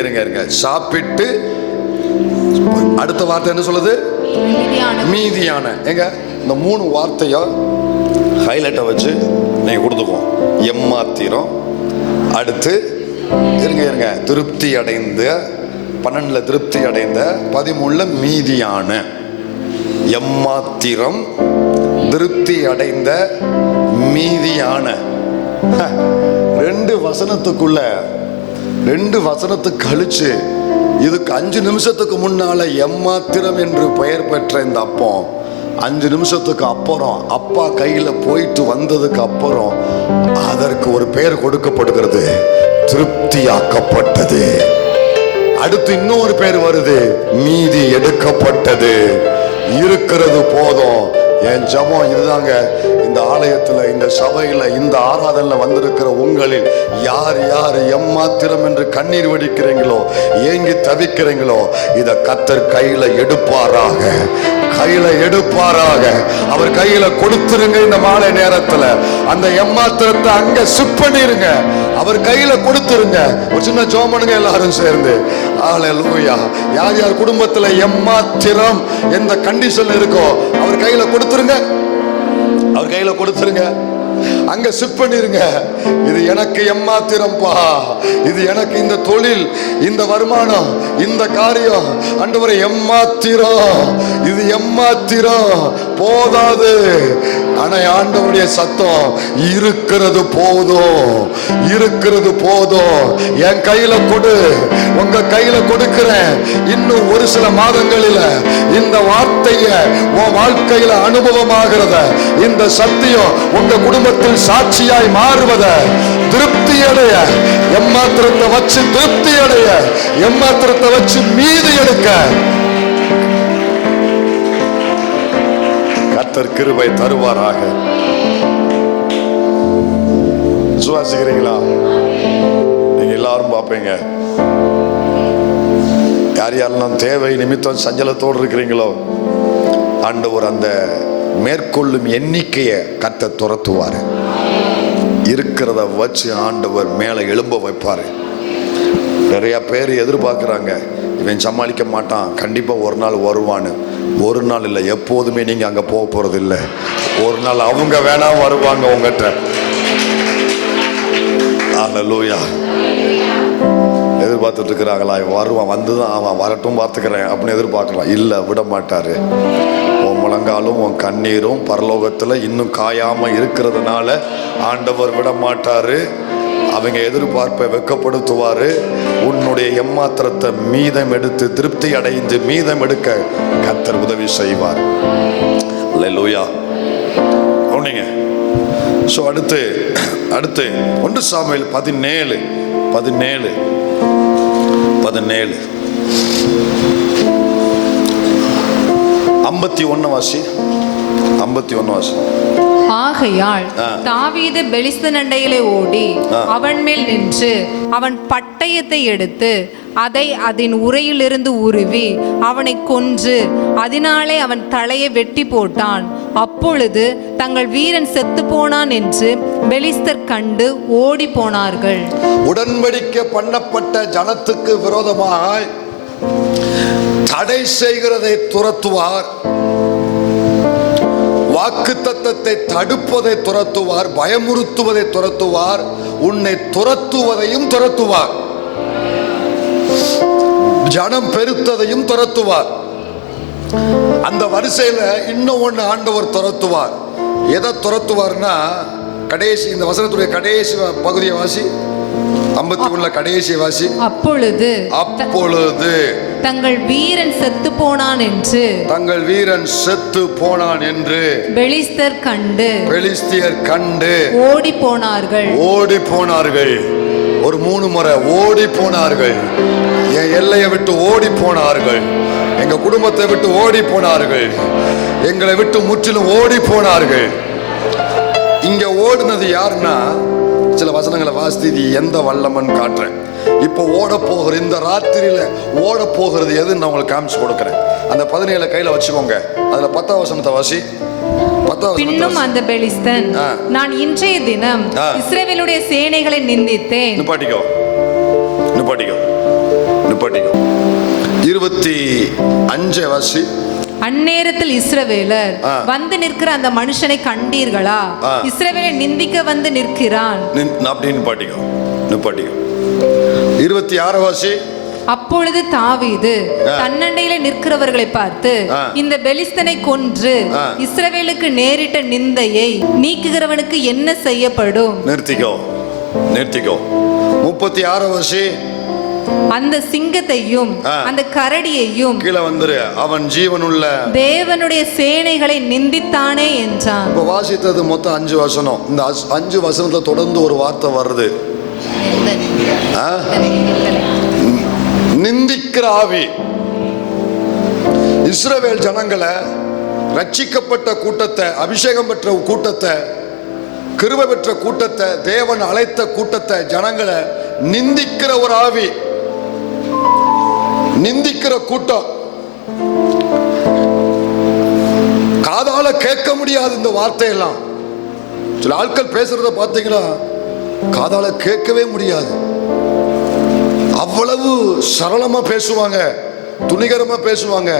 இருங்க. சாப்பிட்டு அடுத்த வார்த்தை என்ன சொல்லுது? மீதியான. எங்க இந்த 3 வார்த்தையா ஹைலைட்டை வச்சு நீங்க கொடுத்துக்குவோம். எம்மாத்திரம், அடுத்து இருங்க திருப்தி அடைந்த, 12 திருப்தி அடைந்த, 13 மீதியான. எம்மாத்திரம், திருப்தி அடைந்த, மீதியான. 2 வசனத்துக்குள்ள 2 வசனத்துக்கு கழிச்சு இதுக்கு 5 நிமிஷத்துக்கு முன்னால எம்மாத்திரம் என்று பெயர் பெற்ற இந்த அப்பம் 5 நிமிஷத்துக்கு அப்புறம் அப்பா கையில போயிட்டு வந்ததுக்கு அப்புறம் அதற்கு ஒரு பெயர் கொடுக்கப்படுகிறது, திருப்தியாக்கப்பட்டது. அடுத்து இன்னொரு பேர் வருது, மீதி எடுக்கப்பட்டது. இருக்கிறது போதும். என் ஜெபம் இதுதாங்க. இந்த ஆலயத்துல, இந்த சபையில, இந்த ஆராதனையில வந்திருக்கிற உங்களில் யார் யார் எம்மாத்திரம் என்று கண்ணீர் வடிக்கிறீங்களோ, ஏங்கி தவிக்கிறீங்களோ, இத கர்த்தர் கையில எடுப்பாராக. அவர் கையில கொடுத்துருங்க. இந்த மாலை நேரத்துல அந்த எம்மாத்திரத்தை அங்க ஷிஃப்ட் பண்ணிருங்க, அவர் கையில கொடுத்துருங்க. ஒரு சின்ன ஜெபம் பண்ணுங்க எல்லாரும் சேர்ந்து. ஹல்லேலூயா. யார் யார் குடும்பத்துல எம்மாத்திரம் எந்த கண்டிஷன் இருக்கோ அவர் கையில கொடுத்துருங்க, அவர் கையில கொடுத்துருங்க. அங்க ஷிஃப்ட் பண்ணிருங்க. இது எனக்கு எம்மாத்திரம்பா, இது எனக்கு இந்த தொழில், இந்த வருமானம், இந்த காரியம் ஆண்டவரே எம்மாத்திரம், இது எம்மாத்திரம் போதாது. ஆனா ஆண்டவருடைய சத்தம், இருக்கிறது போதும், இருக்கிறது போதும். என் கையில கொடு, உங்க கையில கொடுக்கிறேன். இன்னும் ஒரு சில மாதங்களில இந்த வார்த்தைய உன் வாழ்க்கையில அனுபவமாகிறத, இந்த சத்தியம் உங்க குடும்பத்தில் சாட்சியாய் மாறுவத, திருப்தி அடைய, எம்மாத்திரத்தை வச்சு திருப்தி அடைய, எம்மாத்திரத்தை வச்சு மீதி எடுக்க கர்த்தர் கிருபை தருவாராக. விசுவாசிக்கிறீங்களா? நீங்க எல்லாரும் பார்ப்பீங்க. யார் யாரெல்லாம் தேவை நிமித்தம் சஞ்சலத்தோடு இருக்கிறீங்களோ, ஆண்டவர் அந்த மேற்கொள்ளும் எண்ணிக்கையை கர்த்தர் துரத்துவார். இருக்கிறத வச்சு ஆண்டவர் மேலே எழும்ப வைப்பார். நிறைய பேர் எதிர்பார்க்குறாங்க, இவன் சமாளிக்க மாட்டான், கண்டிப்பாக ஒரு நாள் வருவான்னு. ஒரு நாள் இல்லை, எப்போதுமே நீங்கள் அங்கே போக போகிறது இல்லை. ஒரு நாள் அவங்க வேணா வருவாங்க உங்கள்கிட்ட. அல்லேலூயா. எதிர்பார்த்துட்டு இருக்கிறாங்களா? வருவான், வந்துதான் அவன் வரட்டும் பார்த்துக்கிறேன் அப்படின்னு எதிர்பார்க்கலாம். இல்லை, விட மாட்டார். உன் முழங்காலும் உன் கண்ணீரும் பரலோகத்தில் இன்னும் காயாமல் இருக்கிறதுனால ஆண்டவர் விட மாட்டார். அவங்க எதிர்பார்ப்பை வெக்கப்படுத்துவார். உன்னுடைய எம்மாத்திரத்தை மீதம் எடுத்து திருப்தி அடைந்து மீதம் எடுக்க கர்த்தர் உதவி செய்வார். அல்லேலூயா. அவனிங்க. ஸோ அடுத்து 1 சாமுவேல் 17 51 வாசி. 51 வாசி. ஆகையால் தாவீது பெலிஸ்தன் அண்டையிலே ஓடி அவன் மேல் நின்று அவன் பட்டயத்தை எடுத்து அதை அதன் உரையிலிருந்து உருவி அவனை கொன்று அதனாலே அவன் தலையை வெட்டி போட்டான். அப்பொழுது தங்கள் வீரன் செத்து போனான் என்று பெலிஸ்தர் கண்டு ஓடி போனார்கள். உடன்படிக்கை பண்ணப்பட்ட ஜனத்துக்கு விரோதமாக தடை செய்கிறதை துரத்துவார், வாக்குத்தத்தத்தை தடுப்பதை துரத்துவார், பயமுறுத்துவதை துரத்துவார், உன்னை துரத்துவதையும் துரத்துவார், ஜனம் பெருத்ததையும் துரத்துவார். அந்த வரிசையில இன்னும் ஒண்ணு ஆண்டவர் துரத்துவார். எதை துரத்துவார்னா, கடைசி இந்த வசனத்துடைய கடைசி பகுதியை வாசி. 51 கடைசி வாசி. அப்பொழுது தங்கள் வீரன் செத்து போனான் என்று பெலிஸ்தியர் கண்டு ஓடி போனார்கள். ஒரு 3 முறை ஓடி போனார்கள். என் எல்லையை விட்டு ஓடி போனார்கள், எங்க குடும்பத்தை விட்டு ஓடி போனார்கள், எங்களை விட்டு முற்றிலும் ஓடி போனார்கள். இங்க ஓடுனது யாருன்னா, சில வசனங்களை வாசித்து இது எந்த வல்லமன் காட்டுறேன். இப்போ ஓட போகிற இந்த ராத்திரியில ஓட போகிறது எதுன்னு நான் உங்களுக்கு காமிச்சு கொடுக்குறேன். அந்த 17 கையில வச்சுக்கோங்க. அதுல 10ஆம் வசனத்தை வாசி. பின்னும் அந்த பெலிஸ்தன், நான் இன்றைய தினம் இஸ்ரவேலுடைய சேனைகளை நிந்தித்தேன். நிப்பாட்டிக்கோ 25 வாசி. அந்நேரத்தில் இஸ்ரவேலர் வந்து நிற்கிற அந்த மனுஷனை கண்டீர்களா? இஸ்ரவேலை நிந்திக்க வந்து நிற்கிறான் அப்படின்னு நிப்பாட்டிக்கோ. 26 வாசி. அப்பொழுது தாவீது தன்னண்டையில நிற்கிறவர்களை பார்த்து, இந்த பெலிஸ்தனை கொன்று இஸ்ரவேலுக்கு நேரிட்ட நிந்தையை நீக்குகிறவனுக்கு என்ன செய்யப்படும்? நிறுத்திக்கோ. 36 வாசி. அந்த சிங்கத்தையும் அந்த கரடியையும் கீழே வந்துரு, அவன் ஜீவனுள்ள தேவனுடைய சேனைகளை நிந்தித்தானே என்றான். இப்ப வாசித்தது மொத்தம் 5 வசனம். இந்த 5 வசனத்துல தொடர்ந்து ஒரு வார்த்தை வருது, நிந்திக்கிற ஆவி. இஸ்ரவேல் ஜனங்களை, ரட்சிக்கப்பட்ட கூட்டத்தை, அபிஷேகம் பெற்ற கூட்டத்தை, கிருபை பெற்ற கூட்டத்தை, தேவன் அழைத்த கூட்டத்தை, ஜனங்களை நிந்திக்கிற ஒரு ஆவி, நிந்திக்கிற கூட்டம். காதால கேட்க முடியாது இந்த வார்த்தையெல்லாம். சில ஆட்கள் பேசுறத பார்த்தீங்களா, காதால கேட்கவே முடியாது. அவ்வளவு சரளமா பேசுவாங்க, துணிகரமா பேசுவாங்க.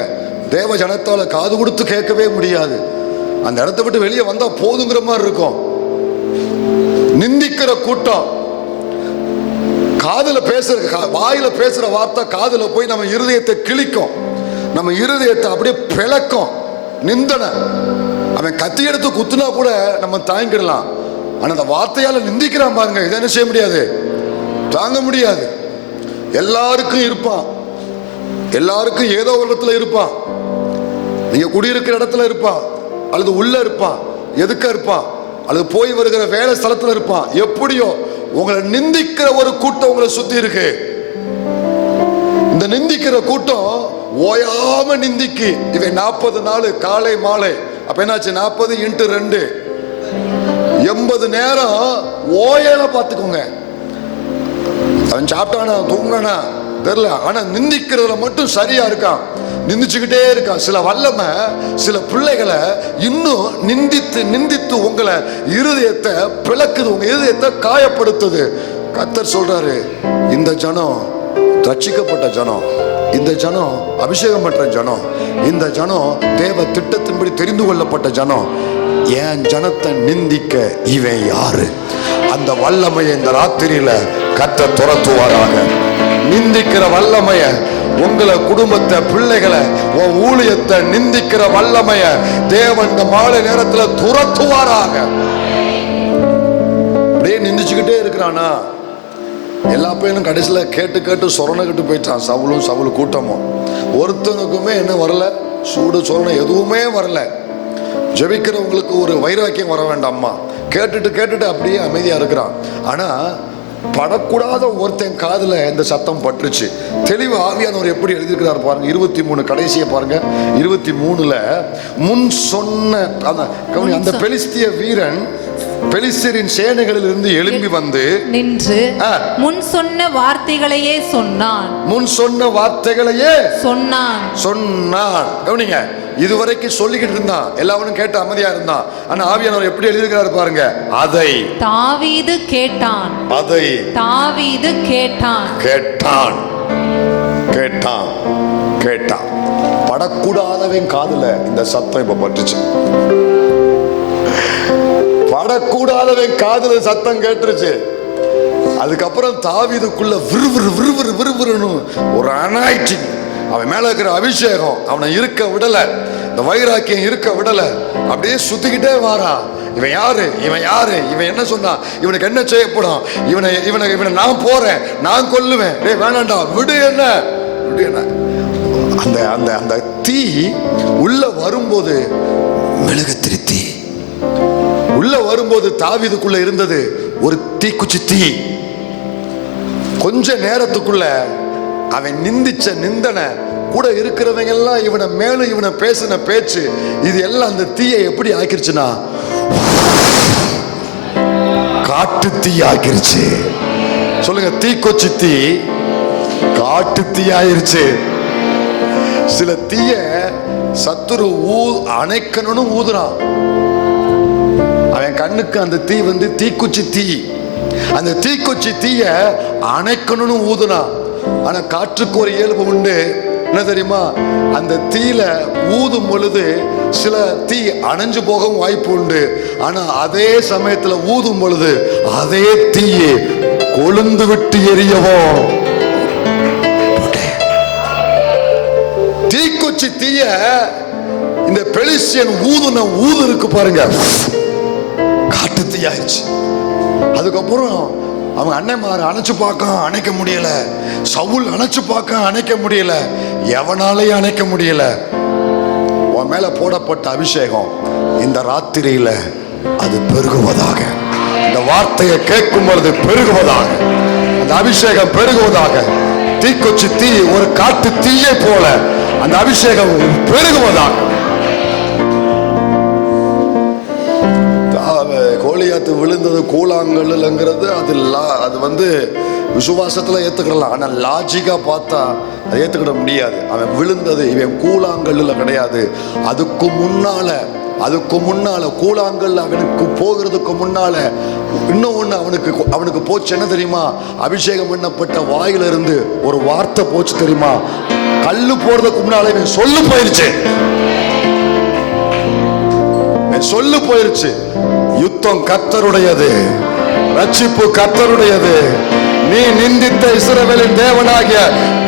தேவ ஜனத்தால காது கொடுத்து கேட்கவே முடியாது. அந்த இடத்தை விட்டு வெளியே வந்தா போதுங்கிற மாதிரி இருக்கும். நிந்திக்கிற கூட்டம். காதுல பேசுற, வாயில பேசுற வார்த்தை காதுல போய் நம்ம இருதயத்தை கிழிக்கும், நம்ம இருதயத்தை அப்படியே பிளக்கும். நிந்தனை. அவன் கத்தி எடுத்து குத்துனா கூட நம்ம தாங்கிடலாம். ஆனா அந்த வார்த்தையால நிந்திக்கிறான் பாருங்க, இதை என்ன செய்ய முடியாது, தாங்க முடியாது. எல்லாருக்கும் இருப்பான், எல்லாருக்கும் ஏதோ ஒரு இடத்துல இருப்பான். நீங்க குடியிருக்கிற இடத்துல இருப்பான், அல்லது உள்ள இருப்பான், எதுக்க இருப்பான், அல்லது போய் வருகிற வேலை ஸ்தலத்துல இருப்பான். எப்படியோ உங்களை நிந்திக்கிற ஒரு கூட்டம் உங்களை சுத்தி இருக்கு. இந்த நிந்திக்கிற கூட்டம் ஓயாம நிந்திக்கு. இவன் 40 நாள் காலை மாலை, அப்ப என்னாச்சு, 40 × 2 80 நேரம் ஓயல பார்த்துக்கோங்க. அவன் சாப்பிட்டானா தூங்கினானா தெரியல, ஆனா நிந்திக்கிறதுல மட்டும் சரியா இருக்கான், நிந்திச்சுக்கிட்டே இருக்கான். சில வல்லமை சில பிள்ளைகளை இன்னும் நிந்தித்து நிந்தித்து உங்களை இருதயத்தை பிளக்குது, உங்க இருதயத்தை காயப்படுத்துது. கர்த்தர் சொல்றாரு, இந்த ஜனம் ரட்சிக்கப்பட்ட ஜனம், இந்த ஜனம் அபிஷேகம் பெற்ற ஜனம், இந்த ஜனம் தேவ திட்டத்தின்படி தெரிந்து கொள்ளப்பட்ட ஜனம். என் ஜனத்தை நிந்திக்க இவன் யாரு? அந்த வல்லமையை இந்த ராத்திரியில கர்த்தர் துரத்துவாராக. நிந்திக்கிற வல்லமைய, உங்களை குடும்பத்தை, பிள்ளைகளை, உன் ஊழியத்தை நிந்திக்கிற வல்லமைய தேவன் இந்த மாலை நேரத்துல துரத்துவாராக. அப்படியே நிந்திச்சுக்கிட்டே இருக்கிறானா, எல்லா பையனும் கடைசியில கேட்டு கேட்டு சொரணக்கிட்டு போயிட்டான். சவுளு கூட்டமும் ஒருத்தனுக்குமே என்ன வரல, சூடு சொரணை எதுவுமே வரல. ஜெபிக்கிறவங்களுக்கு ஒரு வைராக்கியம் வர வேண்டாம்மா, கேட்டுட்டு அப்படியே அமைதியா இருக்கிறான். ஆனா படக்கூடாத ஒருத்தன் காதுல இந்த சத்தம் பட்டுருச்சு. தெளிவு ஆவியானவர் எப்படி எழுதியிருக்கிறார் பாருங்க. 23 கடைசியை பாருங்க. 23ல முன் சொன்ன அந்த பெலிஸ்திய வீரன் பெலிஸ்தரின் சேனைகளில் இருந்து எழும்பி வந்து நின்று முன் சொன்ன வார்த்தைகளையே சொன்னான். முன் சொன்ன வார்த்தைகளையே சொன்னான். கவனிங்க, இதுவரைக்கும் சொல்லிக்கிட்டு இருந்தான், எல்லாவனும் கேட்டு அமைதியா இருந்தான். ஆனா ஆவியானவர் எப்படி எழுதியிருக்கிறாரு பாருங்க. அதை தாவீது கேட்டான். படக்கூடாதவன் காதுல இந்த சத்தம் இப்ப பட்டுச்சு. படக்கூடாதவன் காதுல சத்தம் கேட்டுருச்சு. அதுக்கப்புறம் தாவீதுக்குள்ள விறுவிறுன்னு ஒரு அனாயிட்டிங், அவன் மேல இருக்கிற அபிஷேகம் அவனை இருக்க விடல, இந்த வைராக்கியம் இருக்க விடல. அப்படியே சுத்திக்கிட்டே வாரான். இவன் யாரு, இவன் என்ன சொன்னான், இவனுக்கு என்ன செய்யப்படும், இவனை நான் போறேன், நான் கொல்லுவேன், வேணாண்டா, விடு என்ன. அந்த தீ உள்ள வரும்போது, மெழுகுத்திரி தீ உள்ள வரும்போது தாவீதுக்குள்ள இருந்தது ஒரு தீக்குச்சி தீ. கொஞ்ச நேரத்துக்குள்ள அவன் நிந்திச்ச நிந்தனை, கூட இருக்கிறவங்க எல்லாம் இவனை மேலும் இவனை பேசின பேச்சு, இது எல்லாம் அந்த தீயை எப்படி ஆக்கிருச்சுன்னா காட்டு தீ ஆக்கிருச்சு. சொல்லுங்க, தீக்குச்சி தீ காட்டு தீ ஆயிருச்சு. சில தீய சத்துரு அணைக்கணும்னு ஊதுறான். அவன் கண்ணுக்கு அந்த தீ வந்து தீக்குச்சி தீ. அந்த தீக்குச்சி தீய அணைக்கணும்னு ஊதுனான். ஆனா காற்றுக்கு ஒரு இயல்பு உண்டு, என்ன தெரியுமா? அந்த தீயில ஊதும் பொழுது சில தீ அணைஞ்சு போகவும் வாய்ப்பு உண்டு. ஆனா அதே சமயத்துல ஊதும் பொழுது அதே தீயை கொழுந்து விட்டு எரியவும். தீக்குச்சி தீய இந்த பெலிஸ்தியன் ஊதுன ஊது இருக்கு பாருங்க, காட்டு தீ ஆயிடுச்சு. அதுக்கப்புறம் அவங்க அண்ணன்மார அணைச்சு பார்க்க அணைக்க முடியல, சவுல் அணைச்சு பார்க்க அணைக்க முடியல, எவனாலையும் அணைக்க முடியல. உன் மேல போடப்பட்ட அபிஷேகம் இந்த ராத்திரியில அது பெருகுவதாக. இந்த வார்த்தையை கேட்கும் பொழுது பெருகுவதாக, அந்த அபிஷேகம் பெருகுவதாக. தீக்குச்சி தீ ஒரு காட்டு தீயை போல அந்த அபிஷேகம் பெருகுவதாக. கோலியாத்து விழுந்தது கூழாங்கல்லுங்கிறது அது வந்து விசுவாசத்துல ஏத்துக்கலாம். ஆனா லாஜிக்கா பார்த்தா அதை ஏத்துக்கிட முடியாது. அவன் விழுந்தது இவன் கூழாங்கல்லுல கிடையாது. அதுக்கு முன்னால கூழாங்கல் அவனுக்கு போகிறதுக்கு முன்னால இன்னொன்னு அவனுக்கு போச்சு. என்ன தெரியுமா? அபிஷேகம் பண்ணப்பட்ட வாயில இருந்து ஒரு வார்த்தை போச்சு தெரியுமா? கல்லு போறதுக்கு முன்னால இவன் சொல்லு போயிருச்சு. யுத்தம் கர்த்தருடையது, ரட்சிப்பு கர்த்தருடையது. நீ நிந்தித்த இஸ்ரவேலின் தேவனாகிய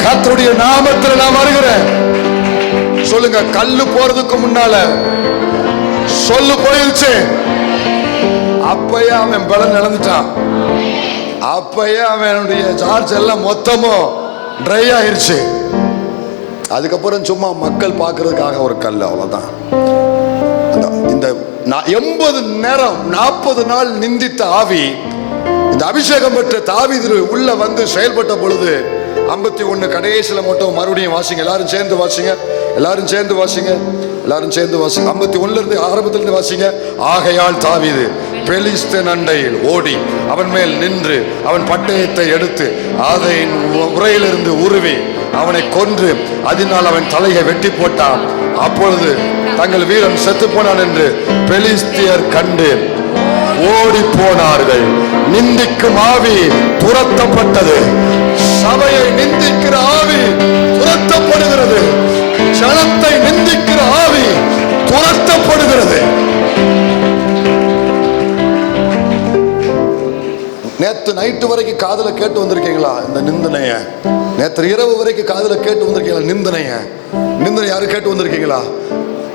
கர்த்தருடைய நாமத்தில் நான் வருகிறேன். சொல்லுங்க, கல்லு போறதுக்கு முன்னால சொல்லு போயிருச்சு. அப்பயே அவன் பலன் இழந்துட்டான். அப்பயே அவனுடைய சார்ஜ் எல்லாம் மொத்தமும் ட்ரை ஆயிருச்சு. அதுக்கப்புறம் சும்மா மக்கள் பார்க்கறதுக்காக ஒரு கல், அவ்வளவுதான். இந்த 80 நேரம் 40 நாள் நிந்தித்த ஆவி இந்த அபிஷேகம் பெற்ற தாவீது உள்ள வந்து செயல்பட்ட பொழுது 51 கடைசியில மட்டும் மறுபடியும் வாசிங்க. எல்லாரும் சேர்ந்து வாசிங்க. 51 இருந்து ஆரம்பத்துல இருந்து வாசிங்க. ஆகையால் தாவீது பெலிஸ்தன் அண்டையில் ஓடி அவன் மேல் நின்று அவன் பட்டயத்தை எடுத்து அதை உரையிலிருந்து உருவி அவனை கொன்று அதனால் அவன் தலையை வெட்டி போட்டான். அப்பொழுது தங்கள் வீரன் செத்து போனான் என்று பெலிஸ்தியர் கண்டு ஓடி போனார்கள். நிந்திக்கும் ஆவி துரத்தப்பட்டது. சபையை நிந்திக்கிற ஆவி துரத்தப்படுகிறது. ஜனத்தை நிந்திக்கிற ஆவி துரத்தப்படுகிறது. நேத்து நைட்டு வரைக்கும் காதுல கேட்டு வந்திருக்கீங்களா இந்த நிந்தனைய? நேற்று இரவு வரைக்கும் காதுல கேட்டு வந்திருக்கீங்களா நிந்தனைய? நிந்தனை யாரும் கேட்டு வந்திருக்கீங்களா?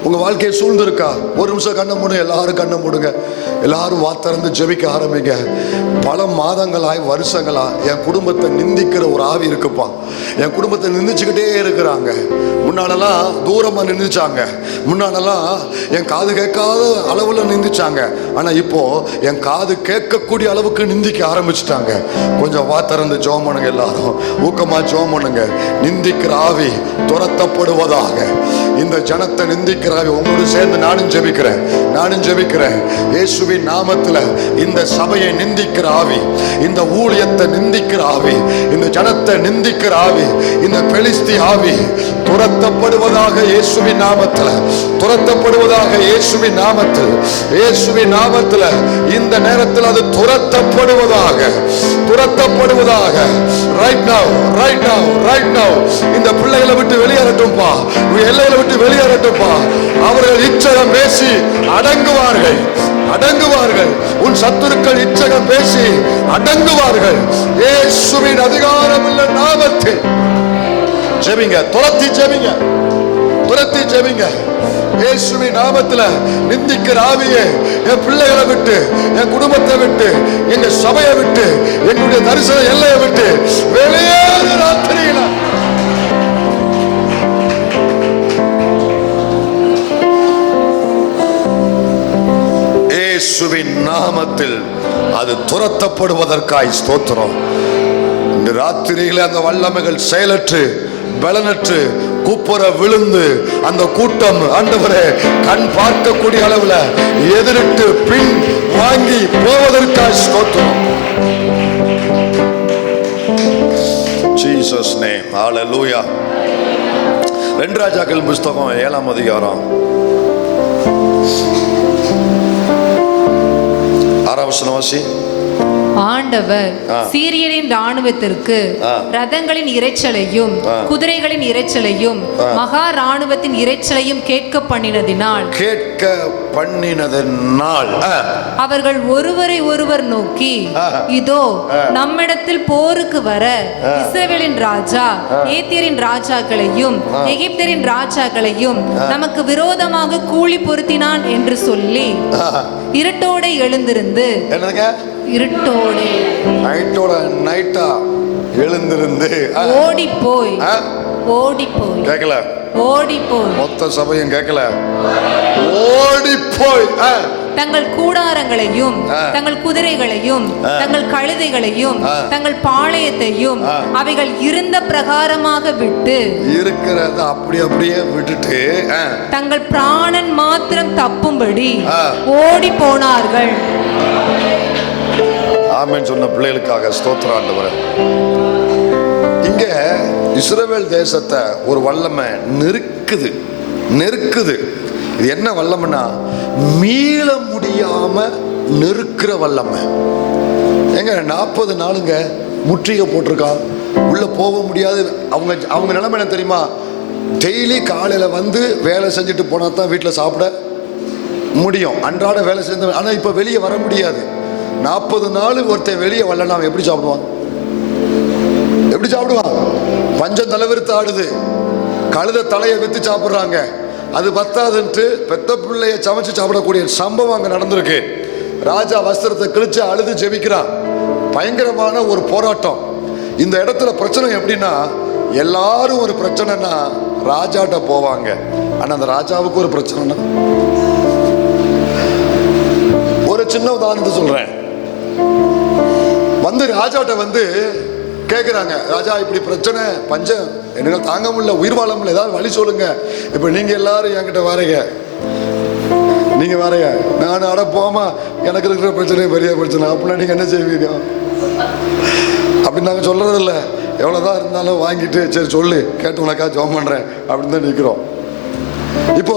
உங்க வாழ்க்கையை சூழ்ந்திருக்கா? ஒரு நிமிஷம் கண்ணை மூடுங்க, எல்லாரும் கண்ணை மூடுங்க, எல்லாரும் வாத்திறந்து ஜெபிக்க ஆரம்பிங்க. பல மாதங்களாய் வருஷங்களா என் குடும்பத்தை நிந்திக்கிற ஒரு ஆவி இருக்குப்பா. என் குடும்பத்தை நிந்திச்சுக்கிட்டே இருக்கிறாங்க. முன்னாலெல்லாம் தூரமா நிந்திச்சாங்க, முன்னாலெல்லாம் என் காது கேட்காத அளவுல நிந்திச்சாங்க. ஆனா இப்போ என் காது கேட்கக்கூடிய அளவுக்கு நிந்திக்க ஆரம்பிச்சுட்டாங்க. கொஞ்சம் வாத்திறந்து ஜெபம் பண்ணுங்க, எல்லாரும் ஊக்கமா ஜெபம் பண்ணுங்க. நிந்திக்கிற ஆவி துரத்தப்படுவதாக. இந்த ஜனத்தை நிந்திக்கிற ஆவி உங்களோடு சேர்ந்து நானும் ஜெபிக்கிறேன். இயேசுவின் நாமத்துல இந்த சபையை நிந்திக்கிற ஆவி, இந்த ஊழியத்தை நிந்திக்கிற ஆவி, இந்த ஜனத்தை நிந்திக்கிற ஆவி, இந்த பெலிஸ்தி ஆவி துரத்தப்படுவதாக. இயேசுவின் நாமத்துல துரத்தப்படுவதாக. இயேசுவின் நாமத்துல இந்த நேரத்தில் அது துரத்தப்படுவதாக. ரைட் நவ் இந்த பிள்ளைகளை விட்டு வெளியேறட்டும்பா, எல்லைகளை விட்டு வெளியேறட்டும்பா. அவர்கள் இச்சகம் பேசி அடங்குவார்கள். உன் சத்துருக்கள் இச்சகம் பேசி அடங்குவார்கள். இயேசுவின் அதிகாரம் உள்ள நாமத்தில் ஜெபிங்க, துரத்தி ஜெபிங்க. இயேசுவின் நாமத்துல நிந்திக்கிற ஆவியே என் பிள்ளைகளை விட்டு, என் குடும்பத்தை விட்டு, எங்க சபையை விட்டு, எங்களுடைய தரிசன எல்லையை விட்டு வெளியேறு ராத்திரியில. இயேசுவின் நாமத்தில் அது துரத்தப்படுவதற்காய் ஸ்தோத்திரம். இந்த ராத்திரியில அந்த வல்லமைகள் செயலற்று பலனற்று கூப்புற விழுந்து அந்த கூட்டம் ஆண்டவரே கண் பார்க்கக்கூடிய அளவுல எதிரிட்டு பின் வாங்கி போவதற்காக ஸ்தோத்திரம். ஜீசஸ் நேம், ஹalleluya. 2 ராஜாக்கள் புத்தகம் 7ஆம் அதிகாரம் 6ஆம் வசனம் வாசி. ஆண்டவர் சீரியரின் ராணுவத்திற்கு ரதங்களின் இரைச்சலையும் குதிரைகளின் இரைச்சலையும் மகா ராணுவத்தின் இரைச்சலையும் கேட்க பண்ணினதினால் அவர்கள் ஒருவரை ஒருவர் நோக்கி, இதோ நம்மிடத்தில் போருக்கு வர இஸ்ரவேலின் ராஜா ஏத்தியரின் ராஜாக்களையும் எகிப்தரின் ராஜாக்களையும் நமக்கு விரோதமாக கூலி பொருத்தினான் என்று சொல்லி இருட்டோட எழுந்திருந்து ஓடி போய் கேட்கல, ஓடி போய் மொத்த சபையும் கேட்கல, ஓடி போய் தங்கள் கூடாரங்களையும் தங்கள் குதிரைகளையும் தங்கள் கழுதைகளையும் தங்கள் பாளையத்தையும் அவைகள் இருந்த பிரகாரமாக விட்டு, இருக்கிறத அப்படியே விட்டுட்டு தங்கள் பிராணன் மாத்திரம் தப்பும்படி ஓடி போனார்கள். ஆமென் சொன்ன பிள்ளைகளுக்காக ஸ்தோத்திரம் ஆண்டவரே. இங்க இஸ்ரவேல் தேசத்தை ஒரு வல்லமை நெருக்குது. இது என்ன வல்லமைனா மீள முடியாம நெருக்கிற வல்லமை. எங்க 40 நாளுங்க முற்றுகை போட்டிருக்கா, உள்ள போக முடியாது. அவங்க நிலைமை என்ன தெரியுமா? டெய்லி காலையில வந்து வேலை செஞ்சுட்டு போனா தான் வீட்டில் சாப்பிட முடியும், அன்றாட வேலை செஞ்சு. ஆனா இப்ப வெளியே வர முடியாது. 40 நாள் ஒருத்தன் வெளியே வரலன்னா அவன் எப்படி சாப்பிடுவான்? பஞ்சம் தலைவிரித்து ஆடுது. கழுத தலையை வித்து சாப்பிடுறாங்க. அது பத்தாதுன்ட்டு பெத்த பிள்ளைய சமைச்சு சாப்பிடக்கூடிய சம்பவம் அங்க நடந்திருக்கு. ராஜா வஸ்திரத்தை கிழிச்சு அழுது ஜெபிக்கிறான். பயங்கரமான ஒரு போராட்டம். இந்த இடத்துல பிரச்சனை எப்படின்னா, எல்லாரும் ஒரு பிரச்சனைனா ராஜாட்ட போவாங்க. ஆனா அந்த ராஜாவுக்கு ஒரு பிரச்சனைனா, ஒரு சின்ன உதாரணத்தை சொல்றேன். வந்து ராஜாட்ட வந்து கேட்குறாங்க, ராஜா இப்படி பிரச்சனை, பஞ்சம், என்னால் தாங்க முடியல, உயிர் வாழ முடியல, ஏதாவது வழி சொல்லுங்க. இப்போ நீங்கள் எல்லாரும் என்கிட்ட வரீங்க, நான் அட போமா, எனக்கு இருக்கிற பிரச்சனை பெரிய பிரச்சனை, அப்படின்னா நீங்கள் என்ன செய்வீங்க? அப்படின்னு நாங்கள் சொல்றதில்ல. எவ்வளோதான் இருந்தாலும் வாங்கிட்டு சரி சொல்லு, கேட்டு உனக்கா ஜெபம் பண்ணுறேன் அப்படின்னு தான் நிற்கிறோம். இப்போ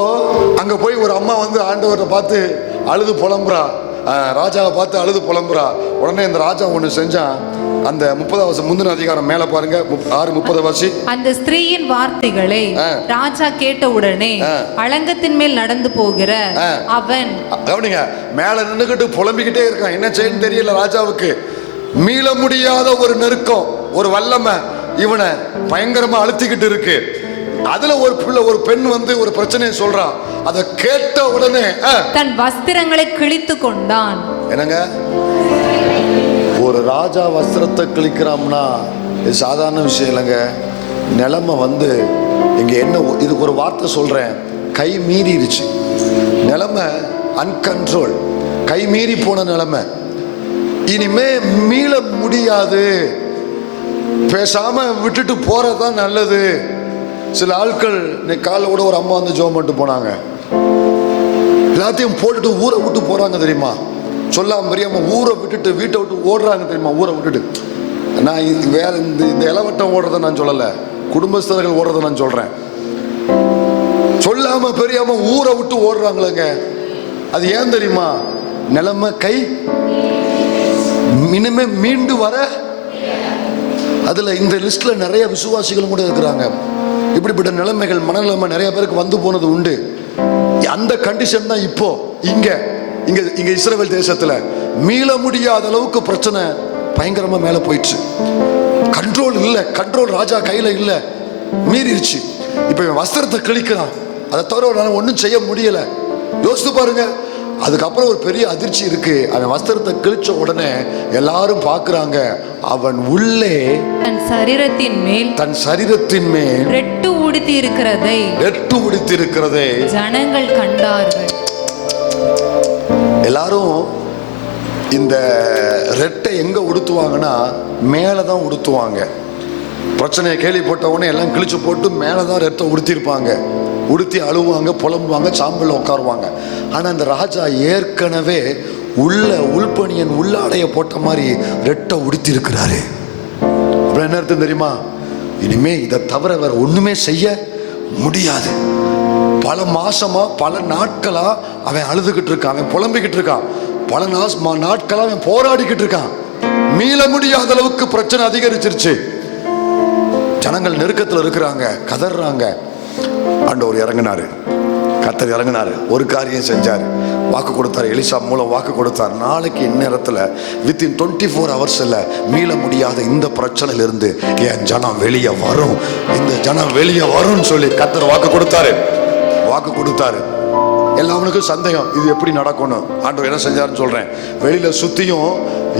அங்கே போய் ஒரு அம்மா வந்து ஆண்டவரை பார்த்து அழுது புலம்புறா, ராஜாவை பார்த்து அழுது புலம்புறா. உடனே இந்த ராஜா ஒண்ணு செஞ்சான். அந்த 30வது முந்தின அதிகாரம் மேல பாருங்க, 6:30 வாசி. அந்த ஸ்திரீயின் வார்த்தைகளை ராஜா கேட்ட உடனே அலங்கத்தின் மேல் நடந்து போகிற அவன், கவனிங்க, மேல நின்னுகிட்டு புலம்பிக்கிட்டே இருக்கான். என்ன செய்யணும் தெரியல ராஜாவுக்கு. மீள முடியாத ஒரு நெருக்கம், ஒரு வல்லமை இவனை பயங்கரமா அழுத்திக்கிட்டு இருக்கு. அதுல ஒரு பெண் வந்து ஒரு பிரச்சனையை சொல்றா. அதை கேட்ட உடனே தன் வஸ்திரங்களை கிழித்து கொண்டான். என்னங்க, ஒரு ராஜா வஸ்திரத்தை கிழிக்கிறான்னா இது சாதாரண விஷயம் இல்லைங்க. நிலைமை வந்து இங்க என்ன, இதுக்கு ஒரு வார்த்தை சொல்றேன், கை மீறிடுச்சு நிலைமை, அன்கண்ட்ரோல், கை மீறி போன நிலைமை. இனிமே மீள முடியாது, பேசாம விட்டுட்டு போறதுதான் நல்லது. சில ஆட்கள் இன்னைக்கு காலைல கூட ஒரு அம்மா வந்து ஜெபம் பண்ணிட்டு போனாங்க, எல்லாத்தையும் போட்டுட்டு ஊரை விட்டு போறாங்க தெரியுமா, சொல்லாம தெரியாம ஊரை விட்டுட்டு வீட்டை விட்டு ஓடுறாங்க தெரியுமா, ஊரை விட்டுட்டு. நான் வேற இந்த இளவட்டம் ஓடுறத நான் சொல்லல, குடும்பஸ்தர்கள் ஓடுறத நான் சொல்றேன். சொல்லாம பெரியாம ஊரை விட்டு ஓடுறாங்களேங்க. அது ஏன் தெரியுமா, நிலைமை கை இனிமே மீண்டு வர. அதுல இந்த லிஸ்ட்ல நிறைய விசுவாசிகள் கூட இருக்கிறாங்க. இப்படிப்பட்ட நிலைமைகள், மனநிலைமை நிறைய பேருக்கு வந்து போனது உண்டு. அந்த கண்டிஷன் தான் இப்போ இங்க இங்க இங்க இஸ்ரவேல் தேசத்துல மீள முடியாத அளவுக்கு பிரச்சனை பயங்கரமா மேல போயிடுச்சு. கண்ட்ரோல் இல்ல, கண்ட்ரோல் ராஜா கையில இல்ல, மீறிடுச்சு. இப்ப இவன் வஸ்திரத்தை கிழிக்கிறான், அதை தவிர ஒன்றும் செய்ய முடியல. யோசித்து பாருங்க. அதுக்கப்புறம் ஒரு பெரிய அதிர்ச்சி இருக்கு. அவன் வஸ்திரத்தை கிழிச்ச உடனே எல்லாரும் பார்க்கறாங்க, அவன் உள்ளே தன் சரீரத்தின் மேல் ரெட்டு உடுத்தி இருக்கிறதை ஜனங்கள் கண்டார்கள். எல்லாரும் இந்த ரெட்டை எங்க உடுத்துவாங்கன்னா மேலதான் உடுத்துவாங்க. பிரச்சனையை கேள்விப்பட்ட உடனே எல்லாம் கிழிச்சு போட்டு மேலதான் ரெட்டை உடுத்திருப்பாங்க. உடுத்தி அழுவாங்க, புலம்புவாங்க, சாம்பல்ல உட்காருவாங்க. ஆனா இந்த ராஜா ஏற்கனவே உள்பணியன் உள்ளாடைய போட்ட மாதிரி ரெட்டை உடுத்தி இருக்கிறாரு. அப்புறம் என்ன அர்த்தம் தெரியுமா, இனிமே இதை தவிர வேற ஒண்ணுமே செய்ய முடியாது. பல மாசமா பல நாட்களா அவன் அழுதுகிட்டு இருக்கான், அவன் புலம்பிக்கிட்டு இருக்கான், பல நாட்களா அவன் போராடிக்கிட்டு இருக்கான். மீள முடியாத அளவுக்கு பிரச்சனை அதிகரிச்சிருச்சு. ஜனங்கள் நெருக்கத்தில் இருக்கிறாங்க, கதறாங்க. ஆண்டவர் இறங்கினாரு, கர்த்தர் இறங்கினாரு, ஒரு காரியம் செஞ்சாரு, வாக்கு கொடுத்தாரு. எலிசா மூலம் வாக்கு கொடுத்தார். நாளைக்கு இந்நேரத்தில் வித்தின் 24 hours மீள முடியாத இந்த பிரச்சனையில இருந்து என் ஜனம் வெளியே வரும், இந்த ஜனம் வெளியே வரும்னு சொல்லி கர்த்தர் வாக்கு கொடுத்தாரு. வாக்கு கொடுத்தாரு. எல்லாருக்கும் சந்தேகம், இது எப்படி நடக்கணும். ஆண்டவர் என்ன செஞ்சாருன்னு சொல்றேன். வெளியில சுத்தியும்